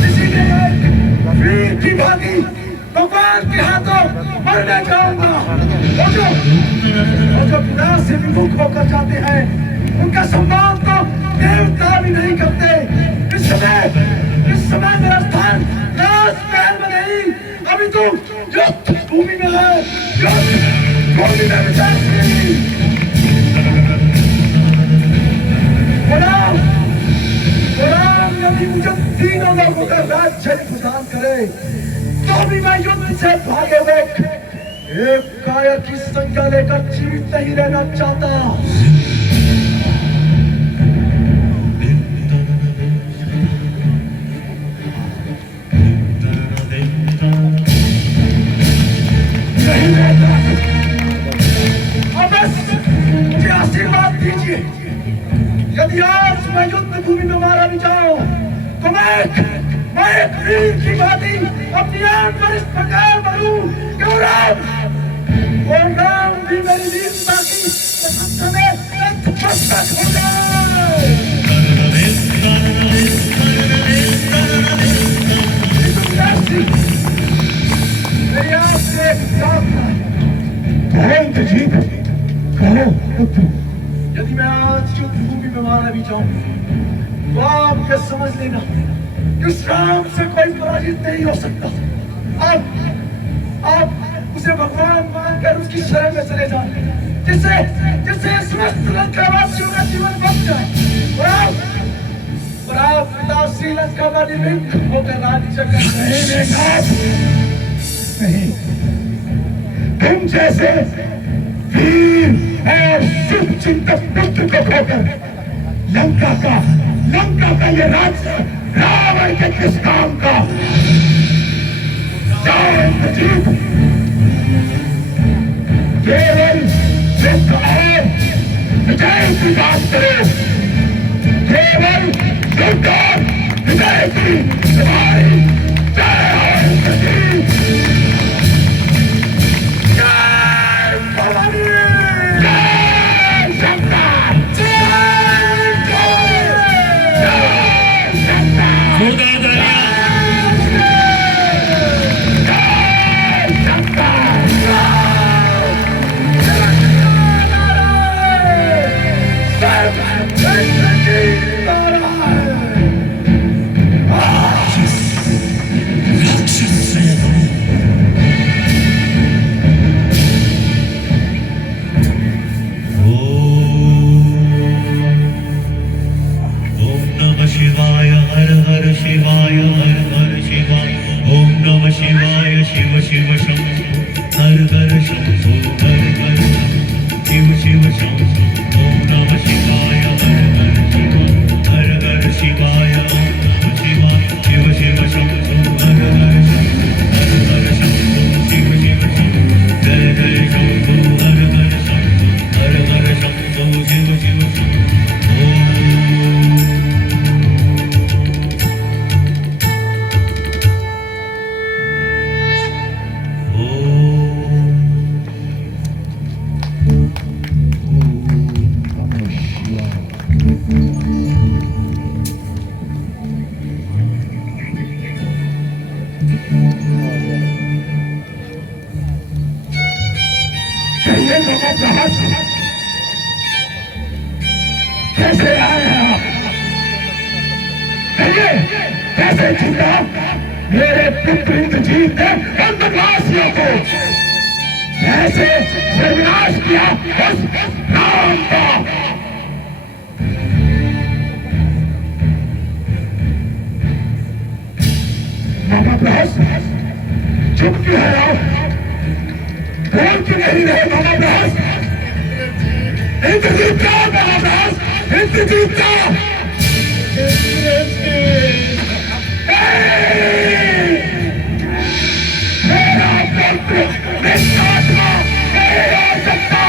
इसीलिए वीर की भांति भगवान के हाथों मरने जाऊंगा। वो जो विनाश से विमुख होकर जाते हैं, उनका सम्मान तो देवता भी नहीं करते। इस समय मेरा स्थान राजमहल में नहीं, अभी तो युद्ध भूमि में है। युद्ध भूमि में विजय। यदि मुझे तीनों लोगों का राज्य प्रदान करे, तो भी मैं युद्ध से भागे हुए एक कायर की संज्ञा लेकर जीवित नहीं रहना चाहता। नहीं रहता। अब मुझे आशीर्वाद दीजिए। यदि आज मैं युद्ध भूमि में मारा भी जाऊं, तो मैं एक वीर की भांति अपनी आन पर इस प्रकार मरूं कि राम भी मेरी वीरता की समय नतमस्तक हो जाए। मेरी आपसे एक प्रार्थना है। यदि मैं आज युद्ध भूमि में मारा भी जाऊं, तो आप ये समझ लेना कि राम से कोई पराजित नहीं हो सकता। आप उसे भगवान मानकर उसकी शरण में चले जाए, जिससे समस्त लंकावासियों का जीवन बच जाए और आप पिता श्रीलंका का निर्विघ्न होकर राज्य कर नहीं। तुम जैसे वीर और शुभ चिंतक पुत्र को खोकर लंका का ये राज्य रावण के किस काम का। केवल युद्ध और विजय की बात करो। केवल युद्ध और विजय की तुम्हारी जय हो। जय भवानी, जय शंकर, जय शिव शिव शंभो हर हर ये नवप्रहस कैसे आए हैं आप? कहिए कैसे जीता मेरे पुत्र इंद्रजीत ने उन बदमाशियों को कैसे सर्वनाश किया उस राम का? नवप्रहस चुप क्यों है आप? बोल क्यों नहीं रहे नवप्रहस? इंद्रजीत का नवप्रहस, इंद्रजीत का मेरा पुत्र निष्ठात्मा नहीं हो सकता।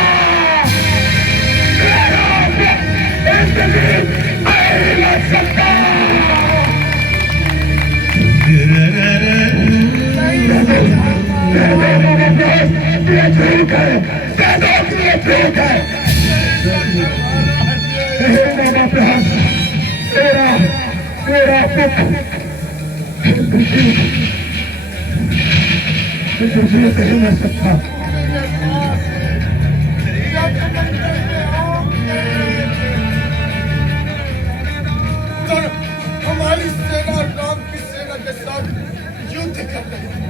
मेरा पुत्र इंद्रजीत नहीं लड़ सकता। ये झूठ है, ये झूठ है। मेरा पुत्र इंद्रजीत नहीं लड़ सकता। हमारी सेना राम की सेना के साथ युद्ध कर रही है।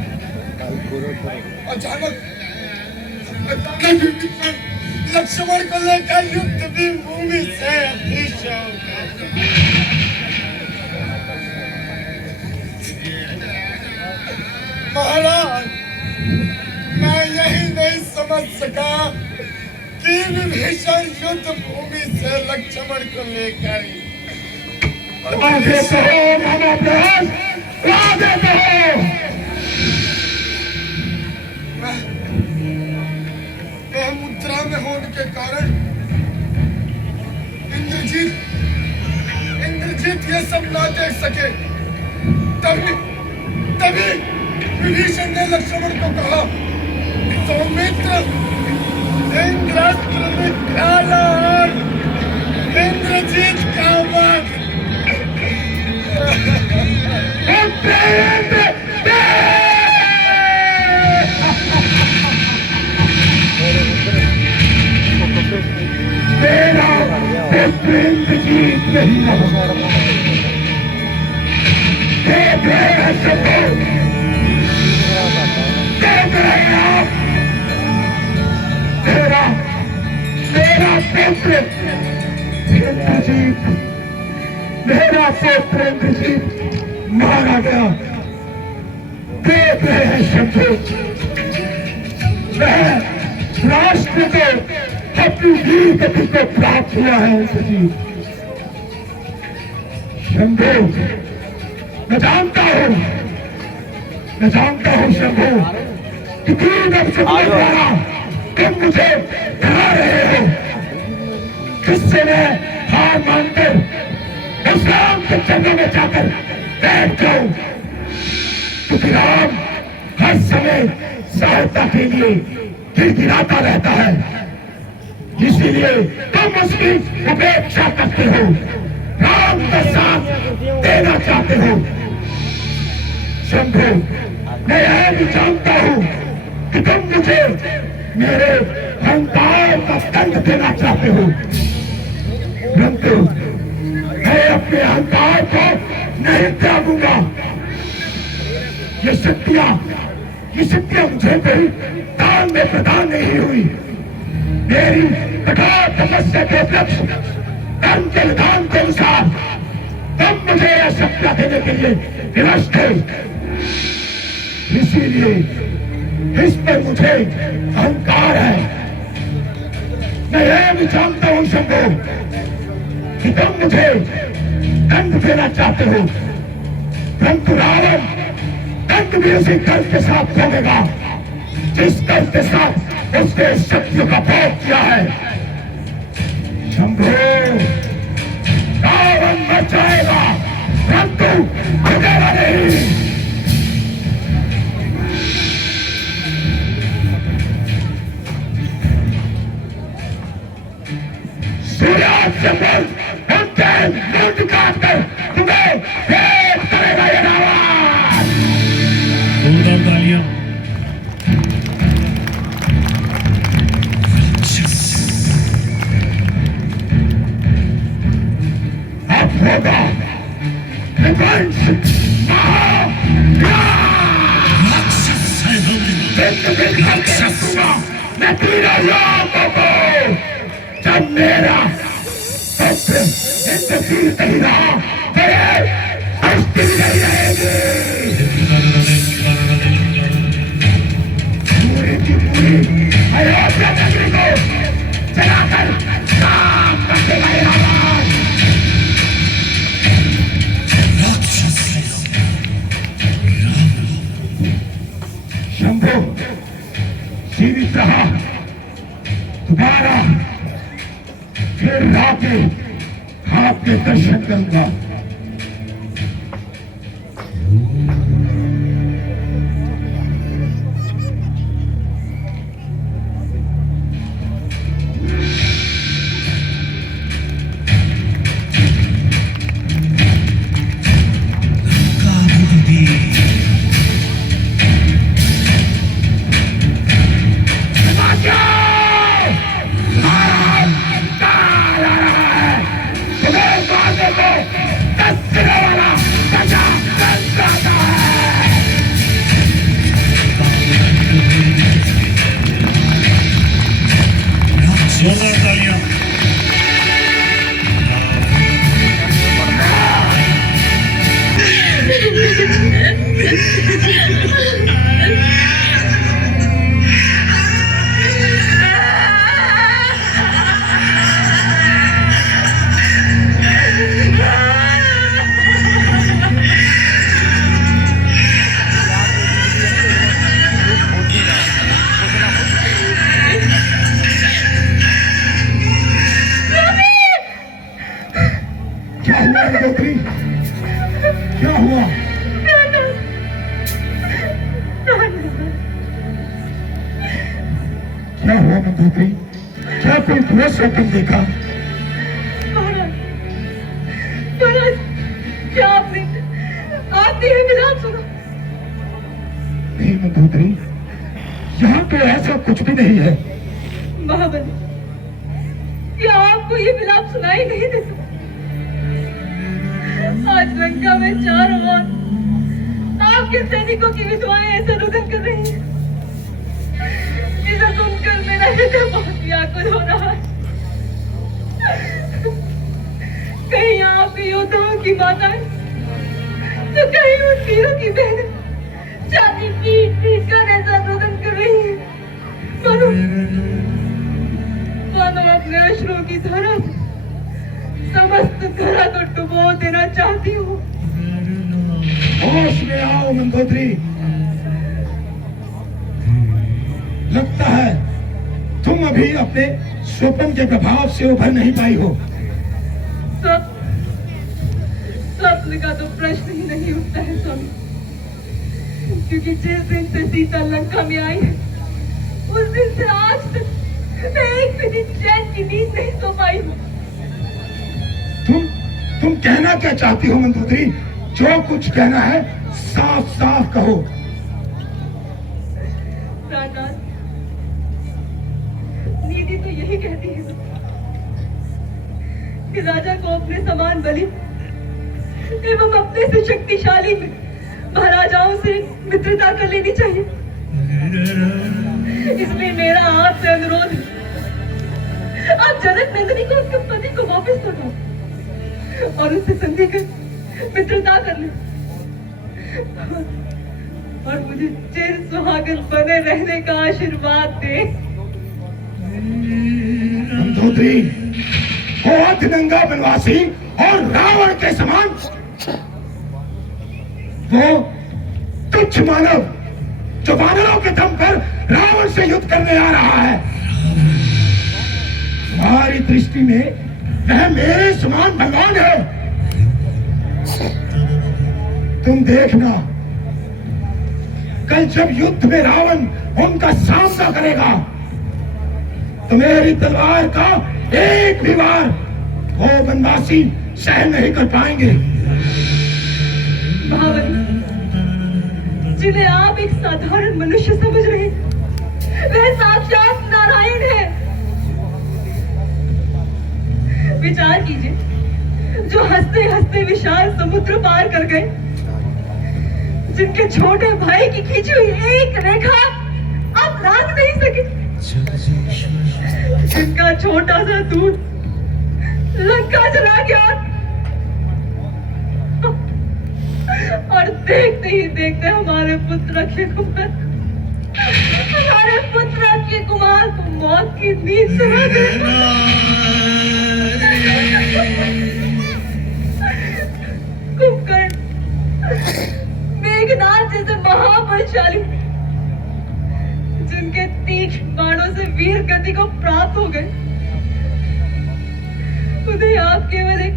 अचानक लक्ष्मण को लेकर युद्ध भी भूमि से अदृश्य हो गया। महाराज, मैं यही नहीं समझ सका कि विभीषण युद्ध भूमि से लक्ष्मण को लेकर आगे कहो नवप्रहस, आगे कहो। मैं मुद्रा में होने के कारण इंद्रजीत ये सब ना देख सके। तभी विभीषण ने लक्ष्मण को कहा, सौमित्र इंद्रास्त्र निकाला और इंद्रजीत का वध। मेरा पुत्र इंद्रजीत नहीं होगा। देख रहे हैं सबको, देख रहे हैं आप। मेरा पुत्र इंद्रजीत, मेरा पुत्र इंद्रजीत मारा गया। देख रहे हैं शंभु, वह राष्ट्र को अपनी वीर गति को प्राप्त हुआ है इंद्रजीत। शंभु, मैं जानता हूँ शंभु कि तीन अवसरों द्वारा तुम मुझे डरा रहे हो, जिससे मैं हार मानकर उस राम के चरणों में जाकर बैठ जाऊं, क्योंकि राम हर समय सहायता के लिए गिड़गिड़ाता रहता है। इसीलिए तुम उसकी उपेक्षा करते हो, राम का साथ देना चाहते हो। शंभु, मैं यह भी जानता हूं कि तुम मुझे मेरे अहंकार का दंड देना चाहते हो, परंतु मैं अपने अहंकार को नहीं त्यागूंगा। ये शक्तियां मुझे कोई दान में प्रदान नहीं हुई। मेरी कठोर तपस्या के उपलक्ष्य धर्म के विधान के अनुसार तुम मुझे यह शक्तियां देने के लिए विवश थे। इसीलिए इस पर मुझे अहंकार है। मैं यह भी जानता हूं शंभु कि तुम मुझे दंड देना चाहते हो, परंतु रावण दंड भी उसी कल के साथ भोगेगा जिस कल के साथ उसने शक्तियों का भोग किया है। शंभु, रावण मर जाएगा परंतु भोगेगा नहीं। सूर्यास्त से बोल उनके मुंड काटकर तुम्हें भेद करेगा ये रावण। जोरदार तालियां। रिवेंज मैं तेरा यादों को जब मेरा पुत्र इंतजार नहीं रहा तेरे हस्ती नहीं रहेगी पूरी की पूरी अयोध्या नगरी को जलाकर साफ कर देगा ये आवाज शंभू जीवित रहा दोबारा फिर रात आपके दर्शन करूंगा जोरदार तालियां। क्या हुआ मंदोदरी क्या हुआ क्या हुआ मंदोदरी क्या कोई बुरा स्वप्न देखा महाराज क्या आपने है विलाप सुना? नहीं मंदोदरी यहाँ तो ऐसा कुछ भी नहीं है महाबली क्या आपको ये विलाप सुनाई नहीं देता? आज लंका में चारों ओर आपके सैनिकों की विधवाएं ऐसा रुदन कर रही हैं जिसे सुनकर मेरा हृदय बहुत व्याकुल हो रहा है। कहीं आपके योद्धाओं की माताएं तो कहीं उन वीरों की बहनें छाती पीट पीट कर ऐसा रुदन कर रही हैं मानो अपने अश्रुओं की धारा से समस्त धरा को डुबो देना चाहती हूँ। होश में आओ मंदोदरी लगता है तुम अभी अपने स्वप्न के प्रभाव से उभर नहीं पाई हो स्वप्न का तो प्रश्न ही नहीं उठता है स्वामी क्योंकि जिस दिन से सीता लंका में आई है उस दिन से आज तक मैं एक भी दिन चैन की नींद नहीं सो पाई हूँ। तुम कहना क्या चाहती हो मंदोदरी जो कुछ कहना है साफ साफ कहो प्राणनाथ नीति तो यही कहती है कि राजा को अपने समान बलि एवं अपने से शक्तिशाली महाराजाओं से मित्रता कर लेनी चाहिए। इसलिए मेरा आपसे अनुरोध है आप जनक नंदिनी को उसके पति को वापस लौटाओ और उससे संधि कर मित्रता कर ले और मुझे चिर सुहागन बने रहने का आशीर्वाद दे। मंदोदरी वो अधनंगा बनवासी और रावण के समान वो तुच्छ मानव जो वानरों के दम पर रावण से युद्ध करने आ रहा है तुम्हारी दृष्टि में वह मेरे समान भगवान है। तुम देखना कल जब युद्ध में रावण उनका सामना करेगा तो मेरी तलवार का एक भी वार वो वनवासी सहन नहीं कर पाएंगे। महाबली जिन्हें आप एक साधारण मनुष्य समझ रहे हैं वह साक्षात नारायण है। विचार कीजिए जो हंसते हंसते विशाल समुद्र पार कर गए, जिनके छोटे भाई की खींची हुई एक रेखा आप लांघ नहीं सके, जिनका छोटा सा दूध लंका चला गया और देखते ही देखते हमारे पुत्र अक्षय कुमार को मौत की नींद सुला दी। कुंभकर्ण, मेघनाद जैसे महाबलशाली, जिनके तीक्ष्ण बाणों से वीर गति को प्राप्त हो गए, उन्हें आप केवल एक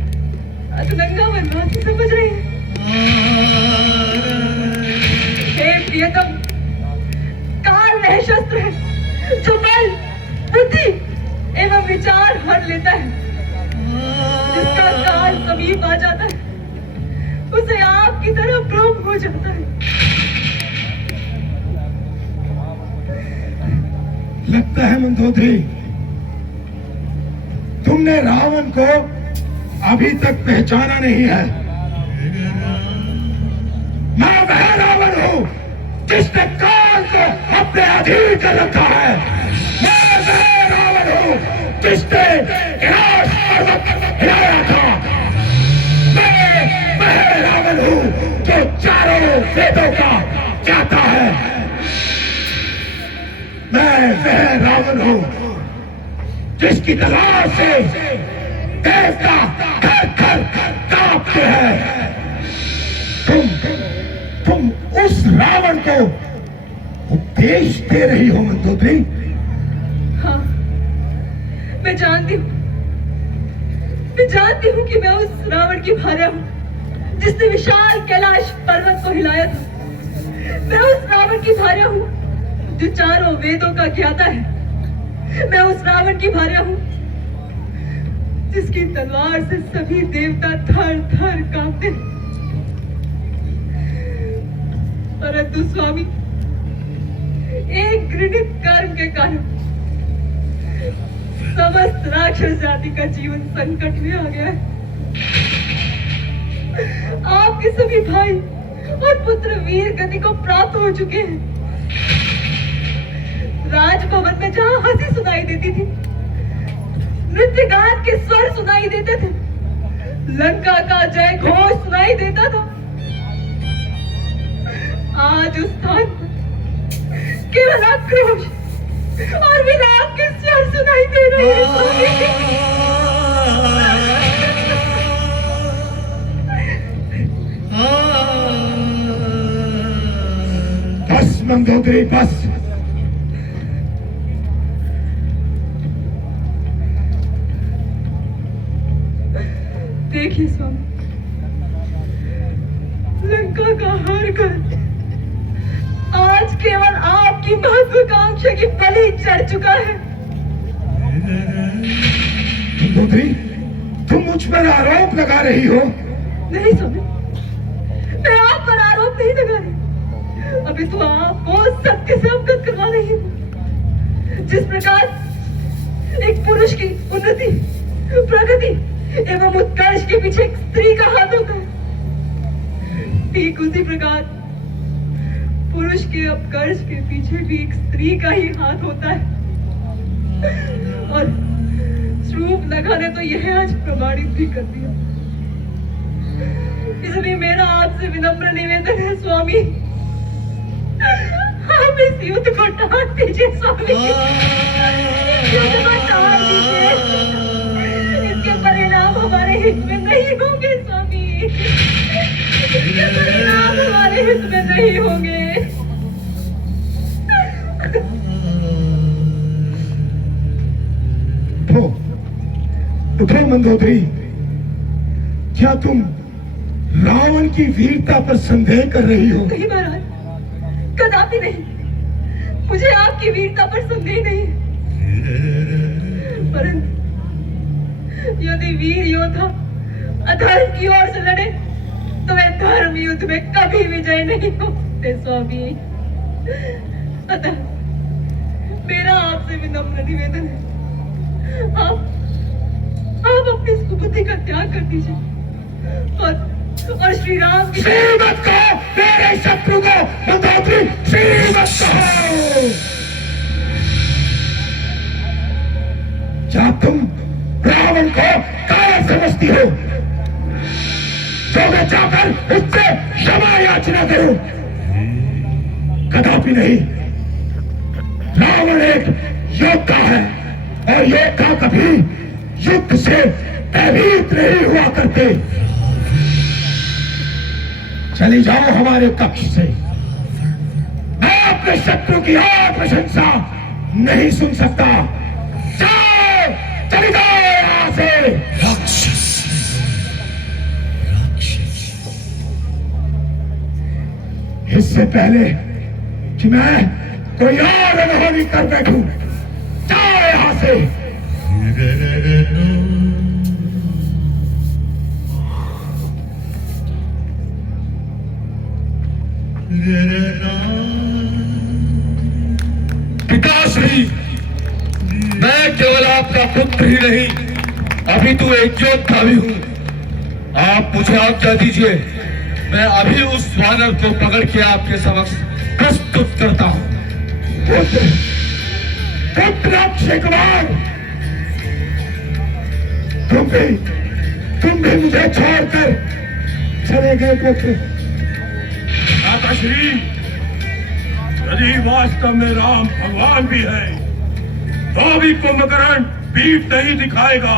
अतरंगा वनवासी समझ रहे हैं। हे प्रियतम, काल वह शस्त्र है जो बल, बुद्धि एवं विचार हर लेता है। जिसका काल समीप आ जाता है, उसे आपकी तरह भ्रम हो जाता है। लगता है मंदोदरी, तुमने रावण को अभी तक पहचाना नहीं है। मैं वह रावण हूं जिसने काल को अपने अधीन कर रखा है। मैं वह रावण हूं जिसने कैलाश पर्वत हिलाया था। मैं वह रावण हूं जो चारों वेदों का ज्ञाता है। मैं वह रावण हूं जिसकी तलवार से देवता थर थर कांपते हैं। तुम उस रावण को उपदेश दे रही हो मंदोदरी? हाँ, मैं जानती हूँ कि मैं उस रावण की भार्या हूँ जिसने विशाल कैलाश पर्वत को हिलाया था। मैं उस रावण की भार्या हूँ जो चारों वेदों का ज्ञाता है। मैं उस रावण की भार्या हूँ जिसकी तलवार से सभी देवता थर थर कांपते हैं। परंतु स्वामी, एक घृणित कर्म के कारण समस्त राक्षस जाति का जीवन संकट में आ गया है। आपके सभी भाई और पुत्र वीर गति को प्राप्त हो चुके हैं। राजभवन में जहां हंसी सुनाई देती थी, नृत्य गान के स्वर सुनाई देते थे, लंका का जय घोष सुनाई देता था, आज उस स्थान पर केवल आक्रोश और विलाप के स्वर सुनाई दे रहे हैं। बस मंदोदरी, बस। देखिए स्वामी, लंका का हर घर आज केवल आपकी महत्वाकांक्षा की बलि चढ़ चुका है। मंदोदरी, तुम मुझ पर आरोप लगा रही हो? नहीं स्वामी, मैं आप पर आरोप नहीं लगा रही। अभी तो आपको सत्य से अवगत करवा रही हूँ। जिस प्रकार एक पुरुष की उन्नति, प्रगति एवं उत्कर्ष के पीछे एक स्त्री का हाथ होता है, ठीक उसी प्रकार पुरुष के अपकर्ष के पीछे भी एक स्त्री का ही हाथ होता है। और स्वरूप लगा ने तो यह आज प्रमाणित भी कर दिया। इसलिए मेरा आपसे विनम्र निवेदन है स्वामी, आप इस युद्ध को टाल दीजिए स्वामी। युद्ध को टाल दीजिए, इसके परिणाम हमारे हित में नहीं होंगे स्वामी। इसके परिणाम हमारे हित में नहीं होंगे। उठो मंदोदरी, क्या तुम रावण की वीरता पर संदेह कर रही हो? नहीं महाराज, कदापि नहीं। मुझे आपकी वीरता पर संदेह नहीं है। परंतु यदि वीर योद्धा अधर्म की ओर से लड़े तो वे धर्म युद्ध में कभी विजय नहीं होते स्वामी। अतः मेरा आपसे विनम्र निवेदन है, आप अपनी इस कुबुद्धि का त्याग कर दीजिए और और श्री राम की श्रीमत कहो, मेरे शत्रु को मंदोदरी श्रीमत कहो। क्या तुम रावण को कायर समझती हो जो मैं जाकर उससे क्षमा याचना करूं? कदापि नहीं। रावण एक योद्धा है और योद्धा कभी युद्ध से भयभीत नहीं हुआ करते। चली जाओ हमारे कक्ष से। मैं अपने शत्रु की और प्रशंसा नहीं सुन सकता। जाओ, चली जाओ यहां से। इससे पहले कि मैं कोई और अनहोनी कर बैठूं, जाओ यहां से। पिताश्री, मैं केवल आपका पुत्र ही नहीं, अभी तो एक योद्धा भी हूँ। आप मुझे आज्ञा दीजिए, मैं अभी उस वानर को पकड़ के आपके समक्ष प्रस्तुत करता हूँ। पुत्र अक्षय कुमार, तुम भी मुझे छोड़कर चले गए पुत्र। माताश्री, यदि वास्तव में राम भगवान भी है तो भी कुंभकर्ण पीठ नहीं दिखाएगा।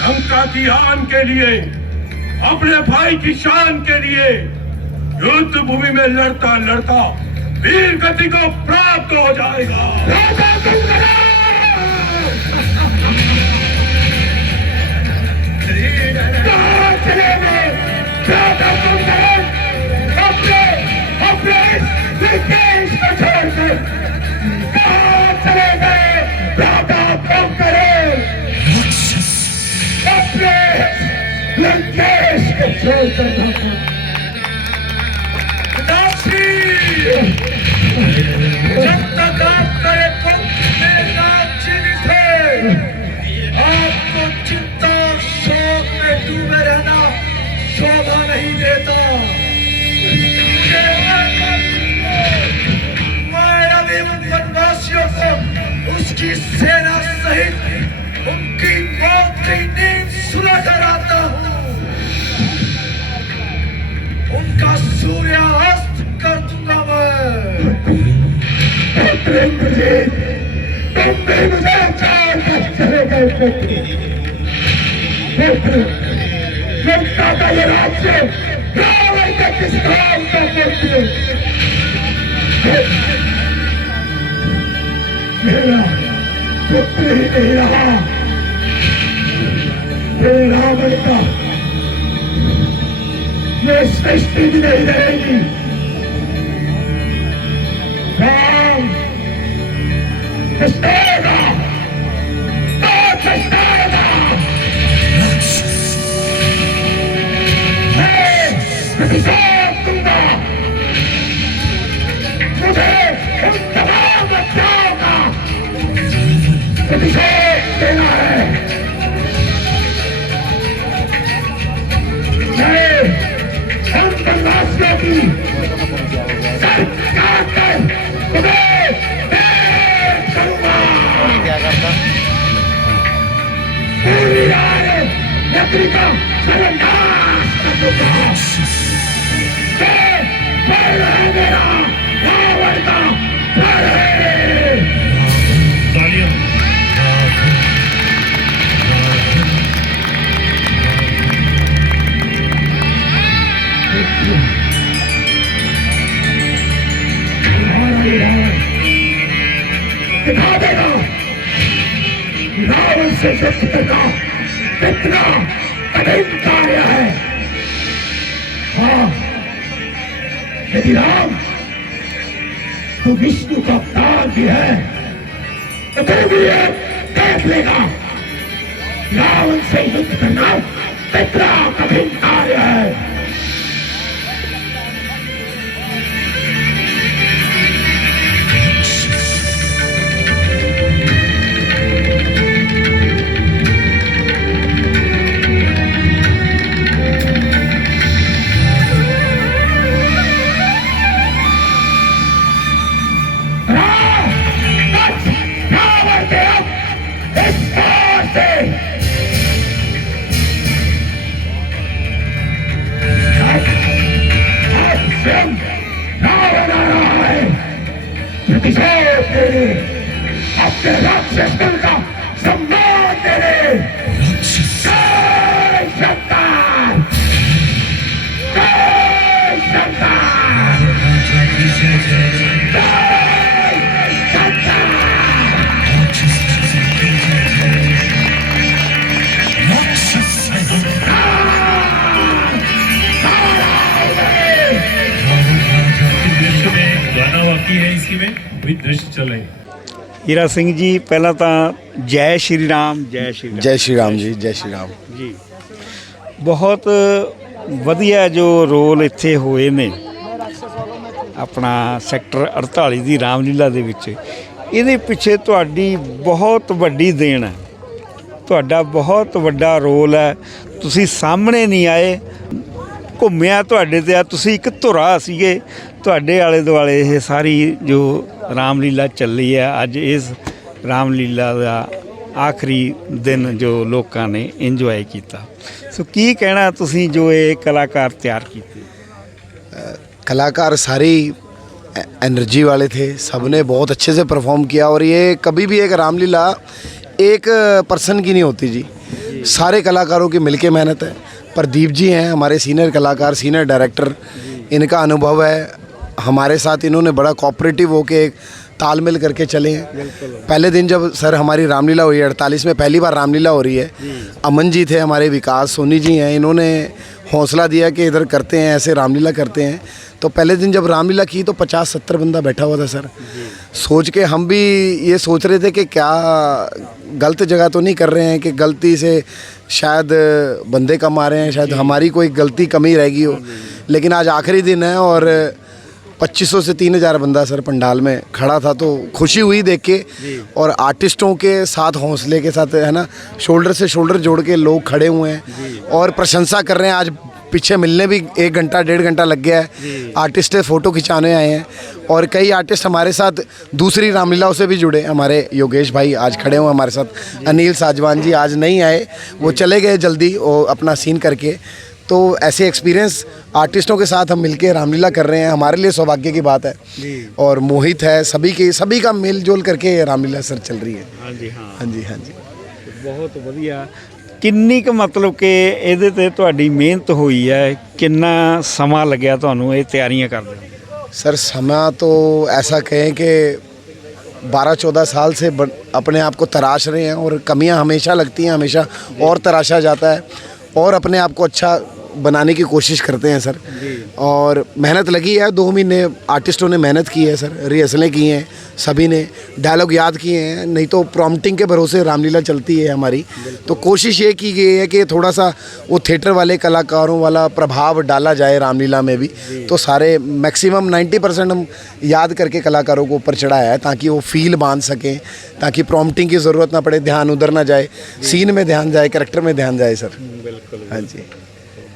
लंका की आन के लिए, अपने भाई की शान के लिए युद्ध भूमि में लड़ता लड़ता वीर गति को प्राप्त हो जाएगा। राजा कुंभकर्ण, कहाँ चले गए राजा कुंभकर्ण? अपने देश को छोड़कर कहाँ चले गए राजा कुंभकर्ण? अपने लंकेश को छोड़कर जब तक आपका ये पुत्र मेरे राज्य में थे, आपको चिंता शोक में डूबे रहना शोभा नहीं देता। मैं अभी उन वनवासियों को उसकी सेना सहित उनकी मौत की नींद सुला कर आता हूँ। उनका सूर्यास्त कर दूंगा मैं। इंद्रजीत, तुम भी मुझे छोड़कर चले गए पुत्र। लंका का ये राज्य रावण के किस काम का पुत्र? मेरा पुत्र ही नहीं रहा, ये रावण का ये सृष्टि भी नहीं रहेगी। राम पछताएगा, तो पछताएगा। मैं प्रतिशोध दूंगा, मुझे उन तमाम बच्चों का प्रतिशोध देना है। मैं उन वनवासियों की सर काटकर उन्हें ढेर करूंगा। क्या करता? पूरी रात नगरी का सर्वनाश कर दूंगा। फल है मेरा रावण का फल है। तालियां। दिखा देगा रावण से युद्ध करना कितना कठिन कार्य है। हाँ, यदि राम तो विष्णु का अवतार भी है तो तू भी ये देख लेगा। रावण से युद्ध करना कितना कठिन कार्य है। प्रतिशोध देने, अपने राक्षस कुल का सम्मान देने। जय शंकर, जय शंकर, दृश्य में गाना बाकी है, इसी में भी दृश्य चले। ਹੀਰਾ ਸਿੰਘ ਜੀ ਪਹਿਲਾਂ ਤਾਂ ਜੈ ਸ਼੍ਰੀ ਰਾਮ, ਜੈ ਸ਼੍ਰੀ ਰਾਮ। जय श्री राम जी, जय श्री राम। ਜੀ ਬਹੁਤ ਵਧੀਆ ਜੋ ਰੋਲ ਇੱਥੇ ਹੋਏ ਨੇ ਆਪਣਾ ਸੈਕਟਰ 48 ਦੀ ਰਾਮਲੀਲਾ ਦੇ ਵਿੱਚ, ਇਹਦੇ ਪਿੱਛੇ ਤੁਹਾਡੀ ਬਹੁਤ ਵੱਡੀ ਦੇਣ ਹੈ, ਤੁਹਾਡਾ ਬਹੁਤ ਵੱਡਾ ਰੋਲ ਹੈ। ਤੁਸੀਂ ਸਾਹਮਣੇ ਨਹੀਂ ਆਏ, ਘੁੰਮਿਆ ਤੁਹਾਡੇ ਤੇ ਆ, ਤੁਸੀਂ ਇੱਕ ਧੁਰਾ ਸੀਗੇ, ਤੁਹਾਡੇ ਆਲੇ ਦੁਆਲੇ ਇਹ ਸਾਰੀ ਜੋ ਰਾਮਲੀਲਾ ਚੱਲੀ ਹੈ। ਅੱਜ ਇਸ ਰਾਮਲੀਲਾ ਦਾ ਆਖਰੀ ਦਿਨ ਜੋ ਲੋਕਾਂ ਨੇ ਇੰਜੋਏ ਕੀਤਾ, ਸੋ ਕੀ ਕਹਿਣਾ ਤੁਸੀਂ ਜੋ ਇਹ ਕਲਾਕਾਰ ਤਿਆਰ ਕੀਤੇ? कलाकार सारे एनर्जी वाले थे, सबने बहुत अच्छे से परफॉर्म किया। और ये कभी भी एक रामलीला एक पर्सन की नहीं होती जी, सारे कलाकारों की मिलके मेहनत है। प्रदीप जी हैं हमारे सीनियर कलाकार, सीनियर डायरेक्टर, इनका अनुभव है, हमारे साथ इन्होंने बड़ा कोऑपरेटिव होके एक तालमेल करके चले हैं। पहले दिन जब सर हमारी रामलीला हुई है, 48 में पहली बार रामलीला हो रही है, अमन जी थे हमारे, विकास सोनी जी हैं, इन्होंने हौसला दिया कि इधर करते हैं, ऐसे रामलीला करते हैं। तो पहले दिन जब रामलीला की तो 50-70 बंदा बैठा हुआ था सर। सोच के हम भी ये सोच रहे थे कि क्या गलत जगह तो नहीं कर रहे हैं, कि गलती से शायद बंदे कम आ रहे हैं, शायद हमारी कोई गलती कमी रह गई हो। लेकिन आज आखिरी दिन है और 2500 से 3000 बंदा सर पंडाल में खड़ा था, तो खुशी हुई देख के। और आर्टिस्टों के साथ हौसले के साथ है ना, शोल्डर से शोल्डर जोड़ के लोग खड़े हुए हैं और प्रशंसा कर रहे हैं। आज पीछे मिलने भी 1 घंटा 1.5 घंटा लग गया है, आर्टिस्ट फ़ोटो खिंचाने आए हैं। और कई आर्टिस्ट हमारे साथ दूसरी रामलीलाओं से भी जुड़े, हमारे योगेश भाई आज खड़े हुए हमारे साथ, अनिल साजवान जी आज नहीं आए, वो चले गए जल्दी वो अपना सीन करके। तो ऐसे एक्सपीरियंस आर्टिस्टों के साथ हम मिलके रामलीला कर रहे हैं, हमारे लिए सौभाग्य की बात है। और मोहित है, सभी का मेल जोल करके रामलीला सर चल रही है। हाँ जी, हाँ हाँ जी, हाँ जी। ਬਹੁਤ ਵਧੀਆ। ਕਿੰਨੀ ਕੁ ਮਤਲਬ ਕਿ ਇਹਦੇ ਤੇ ਤੁਹਾਡੀ ਮਿਹਨਤ ਹੋਈ ਹੈ, ਕਿੰਨਾ ਸਮਾਂ ਲੱਗਿਆ ਤੁਹਾਨੂੰ ਇਹ ਤਿਆਰੀਆਂ ਕਰਦੇ? सर समय तो ऐसा कहें कि 12-14 साल से अपने आप को तराश रहे हैं, और कमियां हमेशा लगती हैं, हमेशा और तराशा जाता है, और अपने आप को अच्छा बनाने की कोशिश करते हैं सर। और मेहनत लगी है, 2 महीने आर्टिस्टों ने मेहनत की है सर, रिहर्सलें की हैं, सभी ने डायलॉग याद किए हैं, नहीं तो प्रॉम्प्टिंग के भरोसे रामलीला चलती है हमारी। तो कोशिश ये की गई है कि थोड़ा सा वो थिएटर वाले कलाकारों वाला प्रभाव डाला जाए रामलीला में भी। तो सारे मैक्सिमम 90% हम याद करके कलाकारों को ऊपर चढ़ाया है, ताकि वो फील बांध सकें, ताकि प्रॉम्प्टिंग की ज़रूरत ना पड़े, ध्यान उधर ना जाए, सीन में ध्यान जाए, कैरेक्टर में ध्यान जाए सर। बिल्कुल, हाँ जी,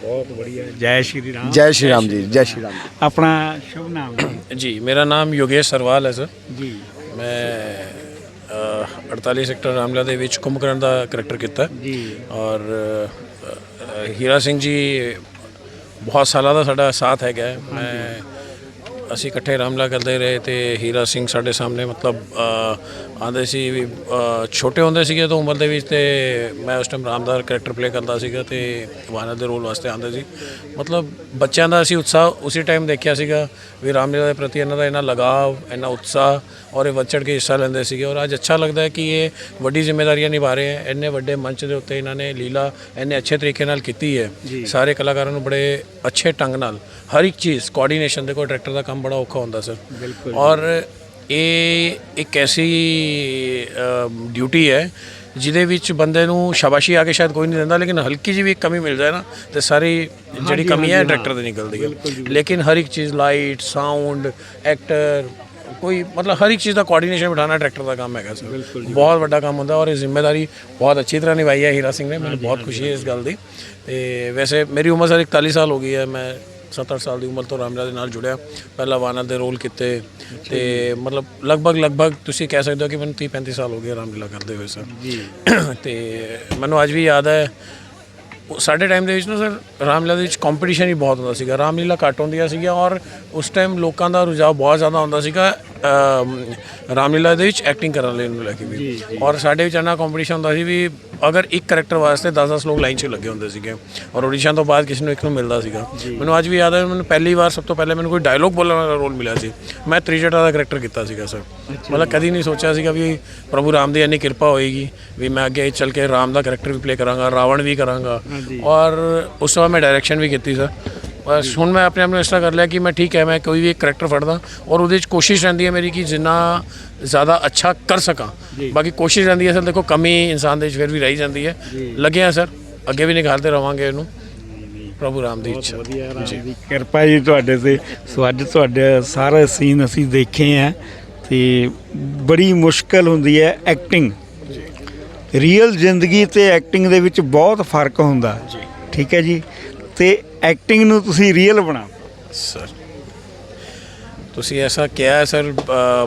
बहुत बढ़िया। जय श्री राम। जय श्री राम जी, जय श्री राम। अपना शुभ नाम जी, मेरा नाम योगेश सरवाल है सर। जी। मैं 48 ਸੈਕਟਰ ਰਾਮਲੀਲਾ ਦੇ ਵਿੱਚ ਕੁੰਭਕਰਨ ਦਾ ਕਰੈਕਟਰ ਕੀਤਾ ਜੀ। ਔਰ ਹੀਰਾ ਸਿੰਘ ਜੀ ਬਹੁਤ ਸਾਲਾਂ ਦਾ ਸਾਡਾ ਸਾਥ ਹੈਗਾ। ਮੈਂ ਅਸੀਂ ਇਕੱਠੇ ਰਾਮਲੀਲਾ ਕਰਦੇ ਰਹੇ ਤੇ ਹੀਰਾ ਸਿੰਘ ਸਾਡੇ ਸਾਹਮਣੇ ਮਤਲਬ ਆਉਂਦੇ ਸੀ ਵੀ ਛੋਟੇ ਹੁੰਦੇ ਸੀਗੇ ਤਾਂ ਉਮਰ ਦੇ ਵਿੱਚ, ਤੇ ਮੈਂ ਉਸ ਟਾਈਮ ਰਾਮ ਦਾ ਕਰੈਕਟਰ ਪਲੇ ਕਰਦਾ ਸੀਗਾ ਤੇ ਵਾਨਰ ਦੇ ਰੋਲ ਵਾਸਤੇ ਆਉਂਦੇ ਸੀ। ਮਤਲਬ ਬੱਚਿਆਂ ਦਾ ਅਸੀਂ ਉਤਸ਼ਾਹ ਉਸੇ ਟਾਈਮ ਦੇਖਿਆ ਸੀਗਾ ਵੀ ਰਾਮਲੀਲਾ ਦੇ ਪ੍ਰਤੀ ਇਹਨਾਂ ਦਾ ਇੰਨਾ ਲਗਾਵ, ਇੰਨਾ ਉਤਸ਼ਾਹ, ਔਰ ਇਹ ਵੱਧ ਚੜ੍ਹ ਕੇ ਹਿੱਸਾ ਲੈਂਦੇ ਸੀਗੇ। ਔਰ ਅੱਜ ਅੱਛਾ ਲੱਗਦਾ ਹੈ ਕਿ ਇਹ ਵੱਡੀ ਜ਼ਿੰਮੇਵਾਰੀਆਂ ਨਿਭਾ ਰਹੇ ਹੈ। ਇੰਨੇ ਵੱਡੇ ਮੰਚ ਦੇ ਉੱਤੇ ਇਹਨਾਂ ਨੇ ਲੀਲਾ ਇੰਨੇ ਅੱਛੇ ਤਰੀਕੇ ਨਾਲ ਕੀਤੀ ਹੈ। ਸਾਰੇ ਕਲਾਕਾਰਾਂ ਨੂੰ ਬੜੇ ਅੱਛੇ ਢੰਗ ਨਾਲ ਹਰ ਇੱਕ ਚੀਜ਼ ਕੋਆਰਡੀਨੇਸ਼ਨ, ਦੇਖੋ ਡਾਇਰੈਕਟਰ ਦਾ ਕੰਮ ਬੜਾ ਔਖਾ ਹੁੰਦਾ ਸਰ। ਔਰ ਇਹ ਇੱਕ ਐਸੀ ਡਿਊਟੀ ਹੈ ਜਿਹਦੇ ਵਿੱਚ ਬੰਦੇ ਨੂੰ ਸ਼ਾਬਾਸ਼ੀ ਆ ਕੇ ਸ਼ਾਇਦ ਕੋਈ ਨਹੀਂ ਦਿੰਦਾ, ਲੇਕਿਨ ਹਲਕੀ ਜਿਹੀ ਵੀ ਕਮੀ ਮਿਲ ਜਾਏ ਨਾ ਤੇ ਸਾਰੀ ਜਿਹੜੀ ਕਮੀ ਹੈ ਡਾਇਰੈਕਟਰ ਦੀ ਨਿਕਲਦੀ ਹੈ। ਲੇਕਿਨ ਹਰ ਇੱਕ ਚੀਜ਼, ਲਾਈਟ, ਸਾਊਂਡ, ਐਕਟਰ, ਕੋਈ ਮਤਲਬ ਹਰ ਇੱਕ ਚੀਜ਼ ਦਾ ਕੋਆਰਡੀਨੇਸ਼ਨ ਬਿਠਾਉਣਾ ਡਾਇਰੈਕਟਰ ਦਾ ਕੰਮ ਹੈਗਾ ਸਰ। ਬਹੁਤ ਵੱਡਾ ਕੰਮ ਹੁੰਦਾ ਔਰ ਇਹ ਜ਼ਿੰਮੇਵਾਰੀ ਬਹੁਤ ਅੱਛੀ ਤਰ੍ਹਾਂ ਨਿਭਾਈ ਹੈ ਹੀਰਾ ਸਿੰਘ ਨੇ। ਮੈਨੂੰ ਬਹੁਤ ਖੁਸ਼ੀ ਹੈ ਇਸ ਗੱਲ ਦੀ। ਤੇ ਵੈਸੇ ਮੇਰੀ ਉਮਰ ਸਰ 41 ਸਾਲ ਹੋ ਗਈ ਹੈ। ਮੈਂ 7-8 ਸਾਲ ਦੀ ਉਮਰ ਤੋਂ ਰਾਮਲੀਲਾ ਦੇ ਨਾਲ ਜੁੜਿਆ। ਪਹਿਲਾਂ ਵਾਨਰ ਦੇ ਰੋਲ ਕੀਤੇ ਤੇ ਮਤਲਬ ਲਗਭਗ ਤੁਸੀਂ ਕਹਿ ਸਕਦੇ ਹੋ ਕਿ ਮੈਨੂੰ 30-35 ਸਾਲ ਹੋ ਗਏ ਰਾਮਲੀਲਾ ਕਰਦੇ ਹੋਏ ਸਰ। ਤੇ ਮੈਨੂੰ ਅੱਜ ਵੀ ਯਾਦ ਹੈ ਸਾਡੇ ਟਾਈਮ ਦੇ ਵਿੱਚ ਨਾ ਸਰ ਰਾਮਲੀਲਾ ਦੇ ਵਿੱਚ ਕੰਪੀਟੀਸ਼ਨ ਹੀ ਬਹੁਤ ਹੁੰਦਾ ਸੀਗਾ, ਰਾਮਲੀਲਾ ਘੱਟ ਹੁੰਦੀਆਂ ਸੀਗੀਆਂ ਔਰ ਉਸ ਟਾਈਮ ਲੋਕਾਂ ਦਾ ਰੁਝਾਅ ਬਹੁਤ ਜ਼ਿਆਦਾ ਹੁੰਦਾ ਸੀਗਾ ਰਾਮਲੀਲਾ ਦੇ ਵਿੱਚ ਐਕਟਿੰਗ ਕਰਨ ਵਾਲੇ ਨੂੰ ਲੈ ਕੇ ਵੀ। ਔਰ ਸਾਡੇ ਵਿੱਚ ਇੰਨਾ ਕੰਪੀਟੀਸ਼ਨ ਹੁੰਦਾ ਸੀ ਵੀ ਅਗਰ ਇੱਕ ਕਰੈਕਟਰ ਵਾਸਤੇ 10-10 ਲੋਕ ਲਾਈਨ 'ਚ ਲੱਗੇ ਹੁੰਦੇ ਸੀਗੇ ਔਰ ਆਡੀਸ਼ਨ ਤੋਂ ਬਾਅਦ ਕਿਸੇ ਨੂੰ ਇੱਕ ਨੂੰ ਮਿਲਦਾ ਸੀਗਾ। ਮੈਨੂੰ ਅੱਜ ਵੀ ਯਾਦ ਹੈ, ਮੈਨੂੰ ਪਹਿਲੀ ਵਾਰ ਸਭ ਤੋਂ ਪਹਿਲੇ ਮੈਨੂੰ ਕੋਈ ਡਾਇਲੋਗ ਬੋਲਣ ਵਾਲਾ ਰੋਲ ਮਿਲਿਆ ਸੀ। ਮੈਂ ਤ੍ਰਿਜਟਾ ਦਾ ਕਰੈਕਟਰ ਕੀਤਾ ਸੀਗਾ ਸਰ। ਮਤਲਬ ਕਦੀ ਨਹੀਂ ਸੋਚਿਆ ਸੀਗਾ ਵੀ ਪ੍ਰਭੂ ਰਾਮ ਦੀ ਇੰਨੀ ਕਿਰਪਾ ਹੋਏਗੀ ਵੀ ਮੈਂ ਅੱਗੇ ਚੱਲ ਕੇ ਰਾਮ ਦਾ ਕਰੈਕਟਰ ਵੀ ਪਲੇ ਕਰਾਂਗਾ, ਰਾਵਣ ਵੀ ਕਰਾਂਗਾ। ਔਰ ਉਸ ਤੋਂ ਬਾਅਦ ਮੈਂ ਡਾਇਰੈਕਸ਼ਨ ਵੀ ਕੀਤੀ ਸਰ। ਬਸ ਹੁਣ ਮੈਂ ਆਪਣੇ ਆਪ ਨੂੰ ਇਸ ਤਰ੍ਹਾਂ ਕਰ ਲਿਆ ਕਿ ਮੈਂ ਠੀਕ ਹੈ, ਮੈਂ ਕੋਈ ਵੀ ਇੱਕ ਕਰੈਕਟਰ ਫੜਦਾ ਔਰ ਉਹਦੇ 'ਚ ਕੋਸ਼ਿਸ਼ ਰਹਿੰਦੀ ਹੈ ਮੇਰੀ ਕਿ ਜਿੰਨਾ ਜ਼ਿਆਦਾ ਅੱਛਾ ਕਰ ਸਕਾਂ। ਬਾਕੀ ਕੋਸ਼ਿਸ਼ ਰਹਿੰਦੀ ਹੈ ਸਰ, ਦੇਖੋ ਕਮੀ ਇਨਸਾਨ ਦੇ 'ਚ ਫਿਰ ਵੀ ਰਹੀ ਜਾਂਦੀ ਹੈ। ਲੱਗੇ ਆ ਸਰ, ਅੱਗੇ ਵੀ ਨਿਖਾਰਦੇ ਰਵਾਂਗੇ ਇਹਨੂੰ, ਪ੍ਰਭੂ ਰਾਮ ਦੀ ਇੱਛਾ ਜੀ। ਕਿਰਪਾ ਜੀ ਤੁਹਾਡੇ ਤੇ। ਸੋ ਅੱਜ ਤੁਹਾਡੇ ਸਾਰੇ ਸੀਨ ਅਸੀਂ ਦੇਖੇ ਆ ਤੇ ਬੜੀ ਮੁਸ਼ਕਲ ਹੁੰਦੀ ਹੈ ਐਕਟਿੰਗ। ਰੀਅਲ ਜ਼ਿੰਦਗੀ ਤੇ ਐਕਟਿੰਗ ਦੇ ਵਿੱਚ ਬਹੁਤ ਫਰਕ ਹੁੰਦਾ, ਠੀਕ ਹੈ ਜੀ। ਤੇ ਐਕਟਿੰਗ ਨੂੰ ਤੁਸੀਂ ਰੀਅਲ ਬਣਾਓ ਸਰ। ਤੁਸੀਂ ਐਸਾ ਕਿਹਾ ਹੈ ਸਰ,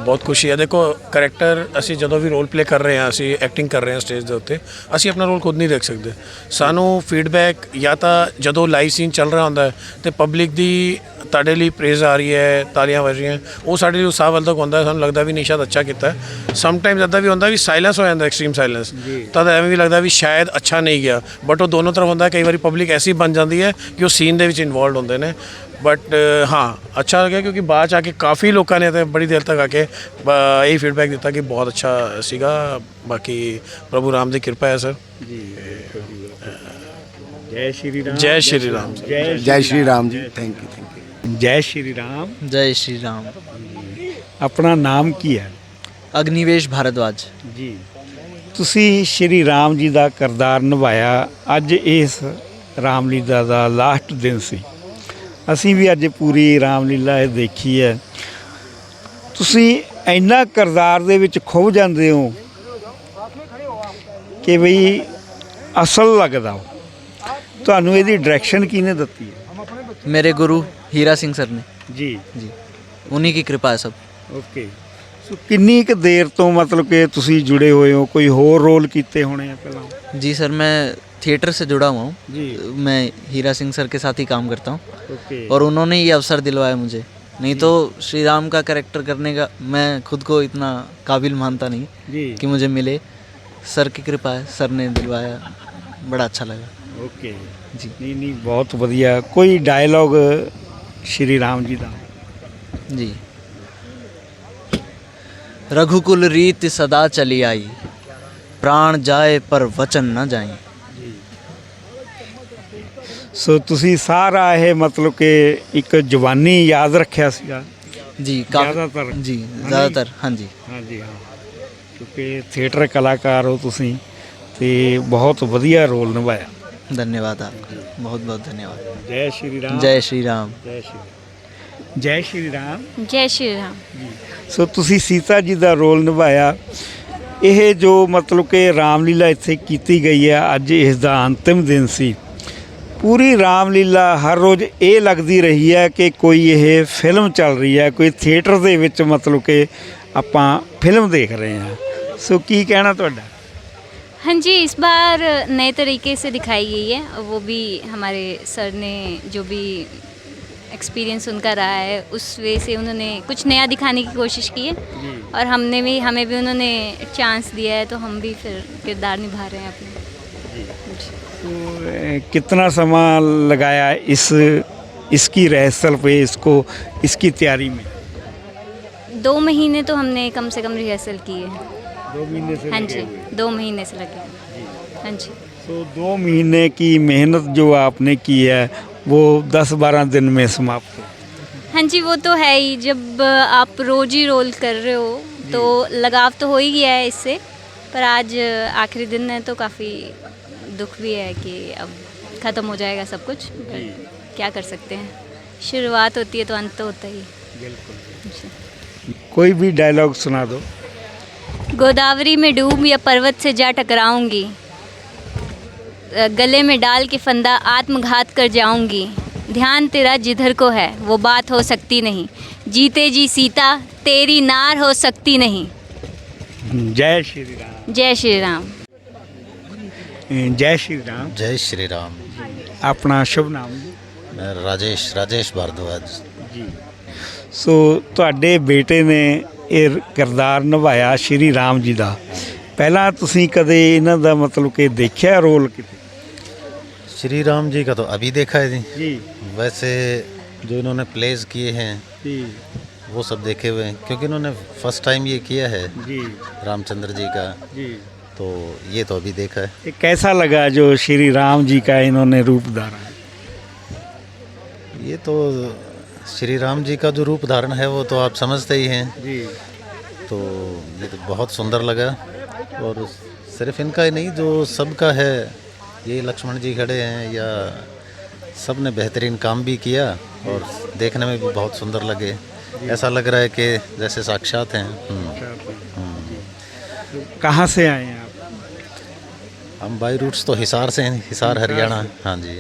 ਬਹੁਤ ਖੁਸ਼ੀ ਹੈ। ਦੇਖੋ ਕਰੈਕਟਰ ਅਸੀਂ ਜਦੋਂ ਵੀ ਰੋਲ ਪਲੇ ਕਰ ਰਹੇ ਹਾਂ, ਅਸੀਂ ਐਕਟਿੰਗ ਕਰ ਰਹੇ ਹਾਂ ਸਟੇਜ ਦੇ ਉੱਤੇ, ਅਸੀਂ ਆਪਣਾ ਰੋਲ ਖੁਦ ਨਹੀਂ ਦੇਖ ਸਕਦੇ। ਸਾਨੂੰ ਫੀਡਬੈਕ ਜਾਂ ਤਾਂ ਜਦੋਂ ਲਾਈਵ ਸੀਨ ਚੱਲ ਰਿਹਾ ਹੁੰਦਾ ਹੈ ਤੇ ਪਬਲਿਕ ਦੀ ਤੁਹਾਡੇ ਲਈ ਪ੍ਰੇਜ਼ ਆ ਰਹੀ ਹੈ, ਤਾਲੀਆਂ ਵੱਜ ਰਹੀਆਂ, ਉਹ ਸਾਡੇ ਲਈ ਉਤਸ਼ਾਹ ਵੱਧਦਾ ਹੁੰਦਾ। ਸਾਨੂੰ ਲੱਗਦਾ ਵੀ ਨਹੀਂ ਸ਼ਾਇਦ ਅੱਛਾ ਕੀਤਾ। ਸਮਟਾਈਮਸ ਇੱਦਾਂ ਵੀ ਹੁੰਦਾ ਵੀ ਸਾਇਲੈਂਸ ਹੋ ਜਾਂਦਾ, ਐਕਸਟ੍ਰੀਮ ਸਾਇਲੈਂਸ, ਤਾਂ ਐਵੇਂ ਵੀ ਲੱਗਦਾ ਵੀ ਸ਼ਾਇਦ ਅੱਛਾ ਨਹੀਂ ਗਿਆ। ਬਟ ਉਹ ਦੋਨੋਂ ਤਰਫ ਹੁੰਦਾ। ਕਈ ਵਾਰੀ ਪਬਲਿਕ ਐਸੀ ਬਣ ਜਾਂਦੀ ਹੈ ਕਿ ਉਹ ਸੀਨ ਦੇ ਵਿੱਚ ਇਨਵੋਲਵਡ ਹੁੰਦੇ ਨੇ। ਬਟ ਹਾਂ ਅੱਛਾ ਲੱਗਿਆ ਕਿਉਂਕਿ ਬਾਅਦ 'ਚ ਆ ਕੇ ਕਾਫੀ ਲੋਕਾਂ ਨੇ ਤਾਂ ਬੜੀ ਦੇਰ ਤੱਕ ਆ ਕੇ ਇਹ ਫੀਡਬੈਕ ਦਿੱਤਾ ਕਿ ਬਹੁਤ ਅੱਛਾ ਸੀਗਾ। ਬਾਕੀ ਪ੍ਰਭੂ ਰਾਮ ਦੀ ਕਿਰਪਾ ਹੈ ਸਰ ਜੀ। ਜੈ ਸ਼੍ਰੀ ਰਾਮ। ਜੈ ਸ਼੍ਰੀ ਰਾਮ। जय श्री राम जी। Thank you. ਜੈ ਸ਼੍ਰੀ ਰਾਮ। जय श्री राम। ਆਪਣਾ ਨਾਮ ਕੀ ਹੈ? अग्निवेश भारद्वाज। ਜੀ। ਤੁਸੀਂ ਸ਼੍ਰੀ ਰਾਮ ਜੀ ਦਾ ਕਿਰਦਾਰ ਨਿਭਾਇਆ। ਅੱਜ ਇਸ ਰਾਮਲੀਲਾ ਦਾ ਲਾਸਟ ਦਿਨ ਸੀ। ਅਸੀਂ ਵੀ ਅੱਜ ਪੂਰੀ ਰਾਮਲੀਲਾ ਇਹ ਦੇਖੀ ਹੈ। ਤੁਸੀਂ ਇੰਨਾ ਕਿਰਦਾਰ ਦੇ ਵਿੱਚ ਖੁੱਭ ਜਾਂਦੇ ਹੋ ਕਿ ਬਈ ਅਸਲ ਲੱਗਦਾ। ਤੁਹਾਨੂੰ ਇਹਦੀ ਡਾਇਰੈਕਸ਼ਨ ਕਿਹਨੇ ਦਿੱਤੀ ਹੈ? मेरे गुरु हीरा सिंह सर ने ਜੀ जी, उन्हीं की कृपा है सब। ਓਕੇ। ਸੋ ਕਿੰਨੀ ਕੁ ਦੇਰ ਤੋਂ ਮਤਲਬ ਕਿ ਤੁਸੀਂ ਜੁੜੇ ਹੋਏ ਹੋ? ਕੋਈ ਹੋਰ ਰੋਲ ਕੀਤੇ ਹੋਣੇ ਆ ਪਹਿਲਾਂ? जी सर, मैं थिएटर से जुड़ा हुआ हूँ। जी। मैं हीरा सिंह सर के साथ ही काम करता हूँ ओके। और उन्होंने ये अवसर दिलवाया मुझे। नहीं तो श्री राम का कैरेक्टर करने का मैं खुद को इतना काबिल मानता नहीं जी। कि मुझे मिले। सर की कृपा है, सर ने दिलवाया, बड़ा अच्छा लगा ਓਕੇ जी। ਨਹੀਂ ਨਹੀਂ ਬਹੁਤ ਵਧੀਆ। ਕੋਈ ਡਾਇਲੌਗ ਸ਼੍ਰੀ ਰਾਮ ਜੀ ਦਾ? जी। रघुकुल रीत सदा चली आई, प्राण जाए पर वचन न जाए। ਸੋ ਤੁਸੀਂ ਸਾਰਾ ਇਹ ਮਤਲਬ ਕਿ ਇੱਕ ਜਵਾਨੀ ਯਾਦ ਰੱਖਿਆ ਸੀਗਾ? जी ਜ਼ਿਆਦਾਤਰ? जी ज़्यादातर। हाँ जी। ਹਾਂਜੀ ਹਾਂ, ਕਿਉਂਕਿ ਥੀਏਟਰ ਕਲਾਕਾਰ ਹੋ ਤੁਸੀਂ ਤੇ ਬਹੁਤ ਵਧੀਆ ਰੋਲ ਨਿਭਾਇਆ। धन्यवाद आपका, बहुत बहुत धन्यवाद। ਜੈ ਸ਼੍ਰੀ ਰਾਮ। जय श्री राम। ਜੈ ਸ਼੍ਰੀ ਜੈ ਸ਼੍ਰੀ ਰਾਮ। जय श्री राम। ਸੋ ਤੁਸੀਂ ਸੀਤਾ ਜੀ ਦਾ ਰੋਲ ਨਿਭਾਇਆ। ਇਹ ਜੋ ਮਤਲਬ ਕਿ ਰਾਮਲੀਲਾ ਇੱਥੇ ਕੀਤੀ ਗਈ ਹੈ, ਅੱਜ ਇਸ ਦਾ ਅੰਤਿਮ ਦਿਨ ਸੀ। ਪੂਰੀ ਰਾਮਲੀਲਾ ਹਰ ਰੋਜ਼ ਇਹ ਲੱਗਦੀ ਰਹੀ ਹੈ ਕਿ ਕੋਈ ਇਹ ਫਿਲਮ ਚੱਲ ਰਹੀ ਹੈ, ਕੋਈ ਥੀਏਟਰ ਦੇ ਵਿੱਚ ਮਤਲਬ ਕਿ ਆਪਾਂ ਫਿਲਮ ਦੇਖ ਰਹੇ ਹਾਂ। ਸੋ ਕੀ ਕਹਿਣਾ ਤੁਹਾਡਾ? हाँ जी, इस बार नए तरीके से दिखाई गई है। वो भी हमारे सर ने जो भी एक्सपीरियंस उनका रहा है उस वे से उन्होंने कुछ नया दिखाने की कोशिश की है और हमें भी उन्होंने चांस दिया है, तो हम भी फिर किरदार निभा रहे हैं अपने। तो कितना समय लगाया इसकी रिहर्सल पे, इसकी तैयारी में? 2 महीने तो हमने कम से कम रिहर्सल की है। 2 महीने से? हाँ जी, 2 महीने से लगे। हाँ जी। तो 2 महीने की मेहनत जो आपने की है वो 10-12 दिन में समाप्त हो? हाँ जी, वो तो है ही। जब आप रोज ही रोल कर रहे हो तो लगाव तो हो ही गया है इससे, पर आज आखिरी दिन है तो काफ़ी दुख भी है कि अब ख़त्म हो जाएगा सब कुछ। क्या कर सकते हैं, शुरुआत होती है तो अंत तो होता ही। बिल्कुल। कोई भी डायलॉग सुना दो। गोदावरी में डूब या पर्वत से जा टकराऊंगी, गले में डाल के फंदा आत्मघात कर जाऊंगी। ध्यान तेरा जिधर को है वो बात हो सकती नहीं, जीते जी सीता तेरी नार हो सकती नहीं। जय श्री राम। जय श्री राम। जय श्री राम। जय श्री राम। अपना शुभ नाम? मैं राजेश भारद्वाज जी। सो ਤੁਹਾਡੇ ਬੇਟੇ ਨੇ ਇਹ ਕਿਰਦਾਰ ਨਿਭਾਇਆ ਸ਼੍ਰੀ ਰਾਮ ਜੀ ਦਾ। ਪਹਿਲਾਂ ਤੁਸੀਂ ਕਦੇ ਇਹਨਾਂ ਦਾ ਮਤਲਬ ਕਿ ਦੇਖਿਆ ਰੋਲ ਕਿਤੇ? श्री राम जी का तो अभी देखा है जी। जी वैसे जो इन्होंने प्लेस किए हैं जी वो सब देखे हुए हैं, क्योंकि इन्होंने फर्स्ट टाइम ये किया है जी रामचंद्र जी का, जी। तो ये तो अभी देखा है। ये कैसा लगा जो श्री राम जी का इन्होंने रूप धारा है? ये तो श्री राम जी का जो रूप धारण है वो तो आप समझते ही हैं, जी। तो ये तो बहुत सुंदर लगा। और सिर्फ इनका ही नहीं, जो सबका है, ये लक्ष्मण जी खड़े हैं या सब ने बेहतरीन काम भी किया और देखने में भी बहुत सुंदर लगे। ऐसा लग रहा है कि जैसे साक्षात हैं। कहाँ से आए हैं आप? हम बाई रूट्स तो हिसार से हैं, हिसार हरियाणा। हाँ जी,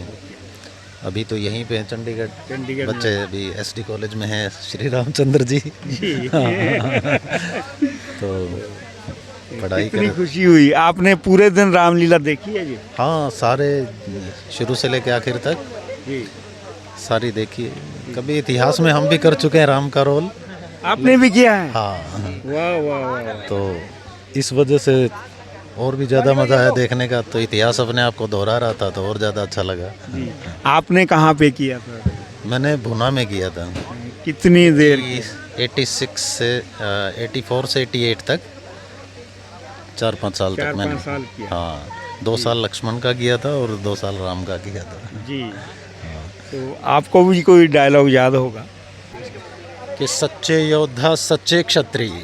अभी तो यहीं पे हैं चंडीगढ़। बच्चे अभी एसडी कॉलेज में हैं श्री रामचंद्र जी। तो पढ़ाई कितनी कर। खुशी हुई। आपने पूरे दिन रामलीला देखी है जी? हाँ, सारे शुरू से लेके आखिर तक जी सारी देखी है। कभी इतिहास में हम भी कर चुके हैं राम का रोल। आपने भी किया है? हाँ, वाह वाह वाह। तो इस वजह से और भी ज़्यादा मज़ा आया देखने का। तो इतिहास अपने आप को दोहरा रहा था तो और ज़्यादा अच्छा लगा। आपने कहाँ पे किया था? मैंने भुना में किया था। कितनी देर की? 86 से 84 से 88 तक 4-5 साल तक 4-5 मैंने। साल किया। हाँ, 2 साल लक्ष्मण का किया था और 2 साल राम का किया था जी। तो आपको भी कोई डायलॉग याद होगा? कि सच्चे योद्धा सच्चे क्षत्रिय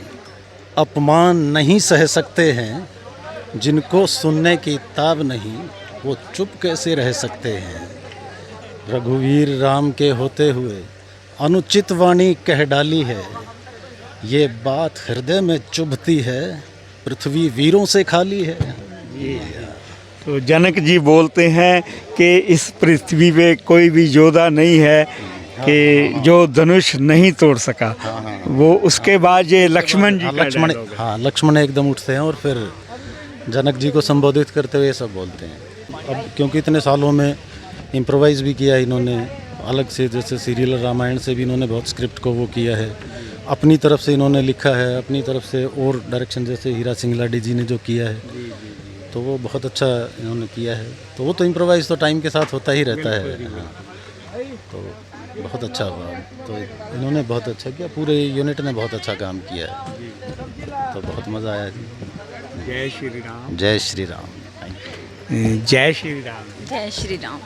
अपमान नहीं सह सकते हैं, जिनको सुनने की ताब नहीं वो चुप कैसे रह सकते हैं। रघुवीर राम के होते हुए अनुचित वाणी कह डाली है, ये बात हृदय में चुभती है, पृथ्वी वीरों से खाली है। तो जनक जी बोलते हैं कि इस पृथ्वी पे कोई भी योद्धा नहीं है कि जो धनुष नहीं तोड़ सका। वो उसके बाद ये लक्ष्मण जी का लक्ष्मण, dialogue है। हाँ, लक्ष्मण एकदम उठते हैं और फिर जनक जी को संबोधित करते हुए सब बोलते हैं। अब क्योंकि इतने सालों में इम्प्रोवाइज़ भी किया इन्होंने अलग से, जैसे सीरियल रामायण से भी इन्होंने बहुत स्क्रिप्ट को वो किया है, अपनी तरफ से इन्होंने लिखा है, अपनी तरफ से और डायरेक्शन जैसे हीरा सिंह लाडी जी ने जो किया है तो वो बहुत अच्छा इन्होंने किया है। तो वो तो इम्प्रोवाइज़ तो टाइम के साथ होता ही रहता है। हाँ, तो बहुत अच्छा हुआ। तो इन्होंने बहुत अच्छा किया, पूरे यूनिट ने बहुत अच्छा काम किया है, तो बहुत मज़ा आया। जय श्री राम। जय श्री राम। जय श्री राम। जय श्री राम।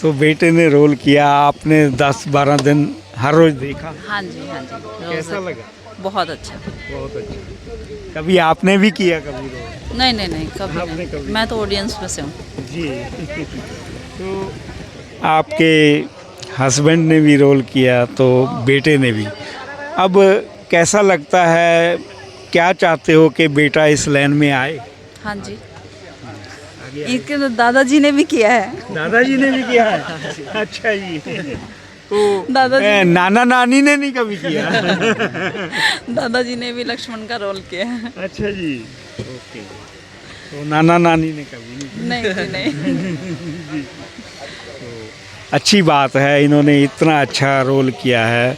तो बेटे ने रोल किया, आपने 10-12 दिन हर रोज देखा? हाँ जी, हाँ जी। कैसा लगा? बहुत अच्छा। बहुत अच्छा। कभी आपने भी किया कभी रोल? नहीं नहीं नहीं, आपने कभी कभी? नहीं। मैं तो ऑडियंस में से हूँ। जी। तो आपके हस्बैंड ने भी रोल किया, तो बेटे ने भी। अब कैसा लगता है, क्या चाहते हो कि बेटा इस लाइन में आए? हाँ जी, इसके तो दादाजी ने भी किया है। दादाजी ने भी किया है? अच्छा जी। तो दादाजी नाना नानी ने नहीं कभी किया? दादाजी ने भी लक्ष्मण का रोल किया है। अच्छा जी, ओके। तो नाना नानी ने कभी नहीं किया? नहीं जी, नहीं। अच्छी बात है, इन्होंने इतना अच्छा रोल किया है।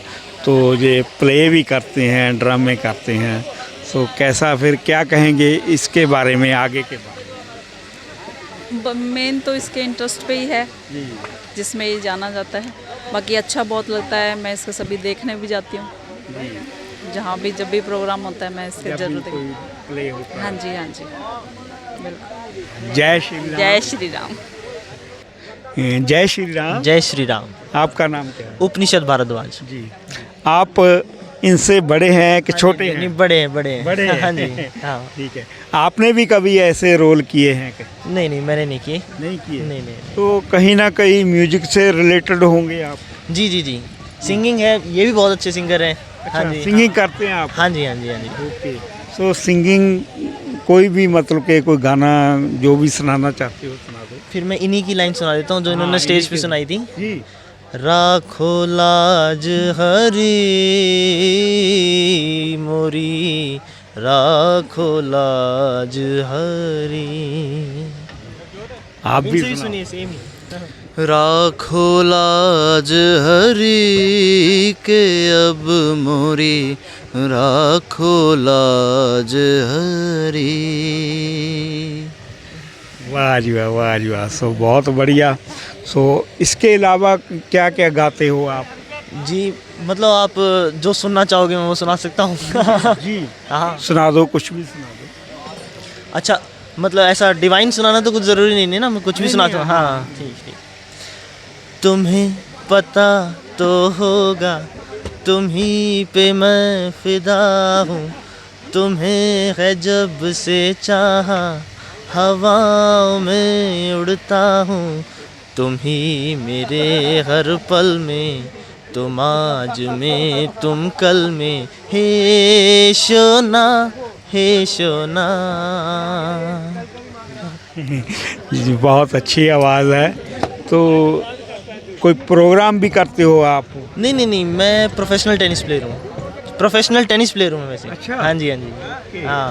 तो ये प्ले भी करते हैं, ड्रामे करते हैं, तो कैसा, फिर क्या कहेंगे इसके बारे में, आगे के बारे में? मेन तो इसके इंटरेस्ट पे ही है जिसमें ये जाना जाता है। बाकी अच्छा बहुत लगता है, मैं इसको सभी देखने भी जाती हूँ। जहाँ भी जब भी प्रोग्राम होता है मैं इसके जरूर देखती प्ले होता हूँ। हाँ जी, हाँ जी, बिल्कुल। जय श्री राम। जय श्री राम। जय श्री राम। जय श्री राम। आपका नाम क्या है? उपनिषद भारद्वाज जी। आप इनसे बड़े हैं कि छोटे हैं? नहीं, बड़े हैं, बड़े हैं। बड़े हैं। हाँ जी, हाँ। ठीक है। आपने भी कभी ऐसे रोल किए हैं क्या? नहीं नहीं, मैंने नहीं किए। नहीं किए? नहीं नहीं। तो कहीं ना कहीं म्यूजिक से रिलेटेड होंगे आप? जी जी जी, सिंगिंग है, ये भी बहुत अच्छे सिंगर हैं। हाँ जी, सिंगिंग करते हैं आप? हाँ जी, हाँ जी, हाँ जी। ओके। सो सिंगिंग कोई भी मतलब कि कोई गाना जो भी सुनाना चाहते हो सुना दो। फिर मैं इन्हीं की लाइन सुना देता हूँ जो इन्होंने स्टेज पे सुनाई थी। जी। राखो लाज हरी मोरी, राखो लाज हरी। आप भी सुनिए सेम ही। राखो लाज हरी के अब मोरी, राखो लाज हरी। वाह जी वाह, वाह जी वाह। सो बहुत बढ़िया। सो इसके अलावा क्या क्या गाते हो आप? जी मतलब आप जो सुनना चाहोगे मैं वो सुना सकता हूँ। जी हाँ सुना दो, कुछ भी सुना दो। अच्छा मतलब ऐसा डिवाइन सुनाना तो कुछ ज़रूरी नहीं है ना, मैं कुछ भी सुनाता हूँ। हाँ ठीक ठीक। तुम्हें पता तो होगा तुम ही पे मैं फिदा हूँ, तुम्हें है जब से चाहा हवाओं में उड़ता हूँ, तुम ही मेरे हर पल में, तुम आज में तुम कल में, हे सोना हे सोना। जी बहुत अच्छी आवाज़ है। तो कोई प्रोग्राम भी करते हो आप? नहीं नहीं नहीं, मैं प्रोफेशनल टेनिस प्लेयर हूँ। प्रोफेशनल टेनिस प्लेयर हूँ मैं वैसे। अच्छा। हाँ जी हाँ जी। हाँ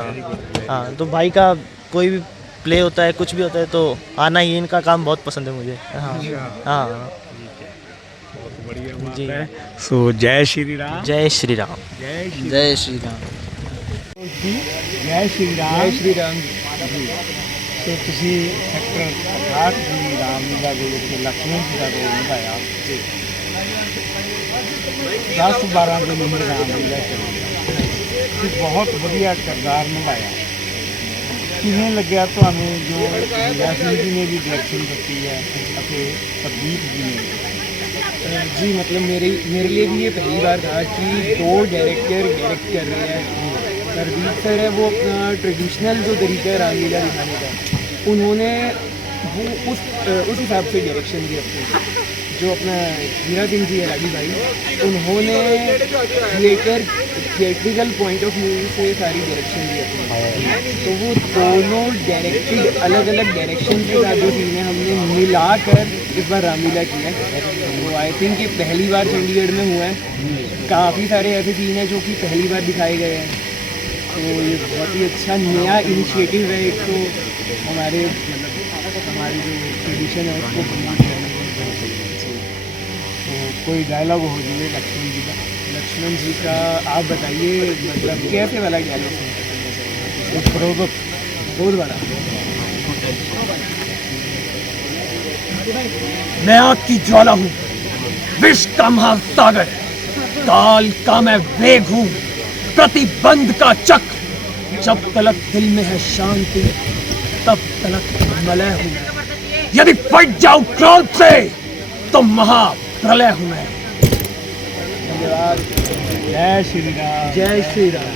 हाँ, तो भाई का कोई भी प्ले होता है कुछ भी होता है तो आना ही, इनका काम बहुत पसंद है मुझे। हाँ हाँ जी। सो जय श्री राम। जय श्री राम। जय श्री जय श्री राम। जय श्री राम। जय श्री राम जी। तो ਤੁਸੀਂ ਸੈਕਟਰ 68 ਦੀ ਰਾਮਲੀਲਾ ਦੇ ਵਿੱਚ ਲక్ష్మణ ਜੀ ਦਾ ਰੋਲ ਨਿਭਾਇਆ। 10-12 ਦਿਨ ਉਮਰ ਰਾਮਲੀਲਾ ਚੱਲੀ ਤੇ ਬਹੁਤ ਵਧੀਆ ਕਿਰਦਾਰ ਨਿਭਾਇਆ। ਕਿਵੇਂ ਲੱਗਿਆ ਤੁਹਾਨੂੰ ਜੋ ਹੀਰਾ ਸਿੰਘ ਜੀ ਨੇ ਵੀ ਡਾਇਰੈਕਸ਼ਨ ਦਿੱਤੀ ਹੈ ਅਤੇ ਪ੍ਰਦੀਪ ਜੀ ਨੇ? जी मतलब मेरे लिए भी ये पहली बार था कि 2 डायरेक्टर डायरेक्ट कर रहे हैं। प्रदीप सर है वो अपना ट्रेडिशनल जो तरीका है रामलीला दिखाने का, उन्होंने वो उस हिसाब से डायरेक्शन दिया अपने। जो अपना हीरा सिंह जी है रागी भाई, उन्होंने थिएट्रिकल पॉइंट ऑफ व्यू से सारी डायरेक्शन दी अपनी। तो वो दोनों डायरेक्टेड अलग अलग डायरेक्शन के साथ जो सीन है हमने मिलाकर इस बार रामलीला किया है। तो आई थिंक ये पहली बार चंडीगढ़ में हुआ है। काफ़ी सारे ऐसे सीन हैं जो कि पहली बार दिखाए गए हैं। तो ये बहुत ही अच्छा नया इनिशिएटिव है। एक तो हमारे मतलब हमारी जो ट्रेडिशन है उसको प्रमोट करने में बहुत अच्छी। तो कोई डायलॉग हो जाए लक्ष्मण जी का? लक्ष्मण जी का आप बताइए, मतलब कैसे वाला डायलॉग बहुत बड़ा? मैं आग की ज्वाला हूँ, विष का महासागर, काल का मैं वेग हूँ, प्रतिबंध का चक्र। जब तलक दिल में है शांति तब तलक मलय हूँ। यदि फट जाऊं क्रोध से तो महाप्रलय हूँ मैं। जय श्री राम। जय श्री राम।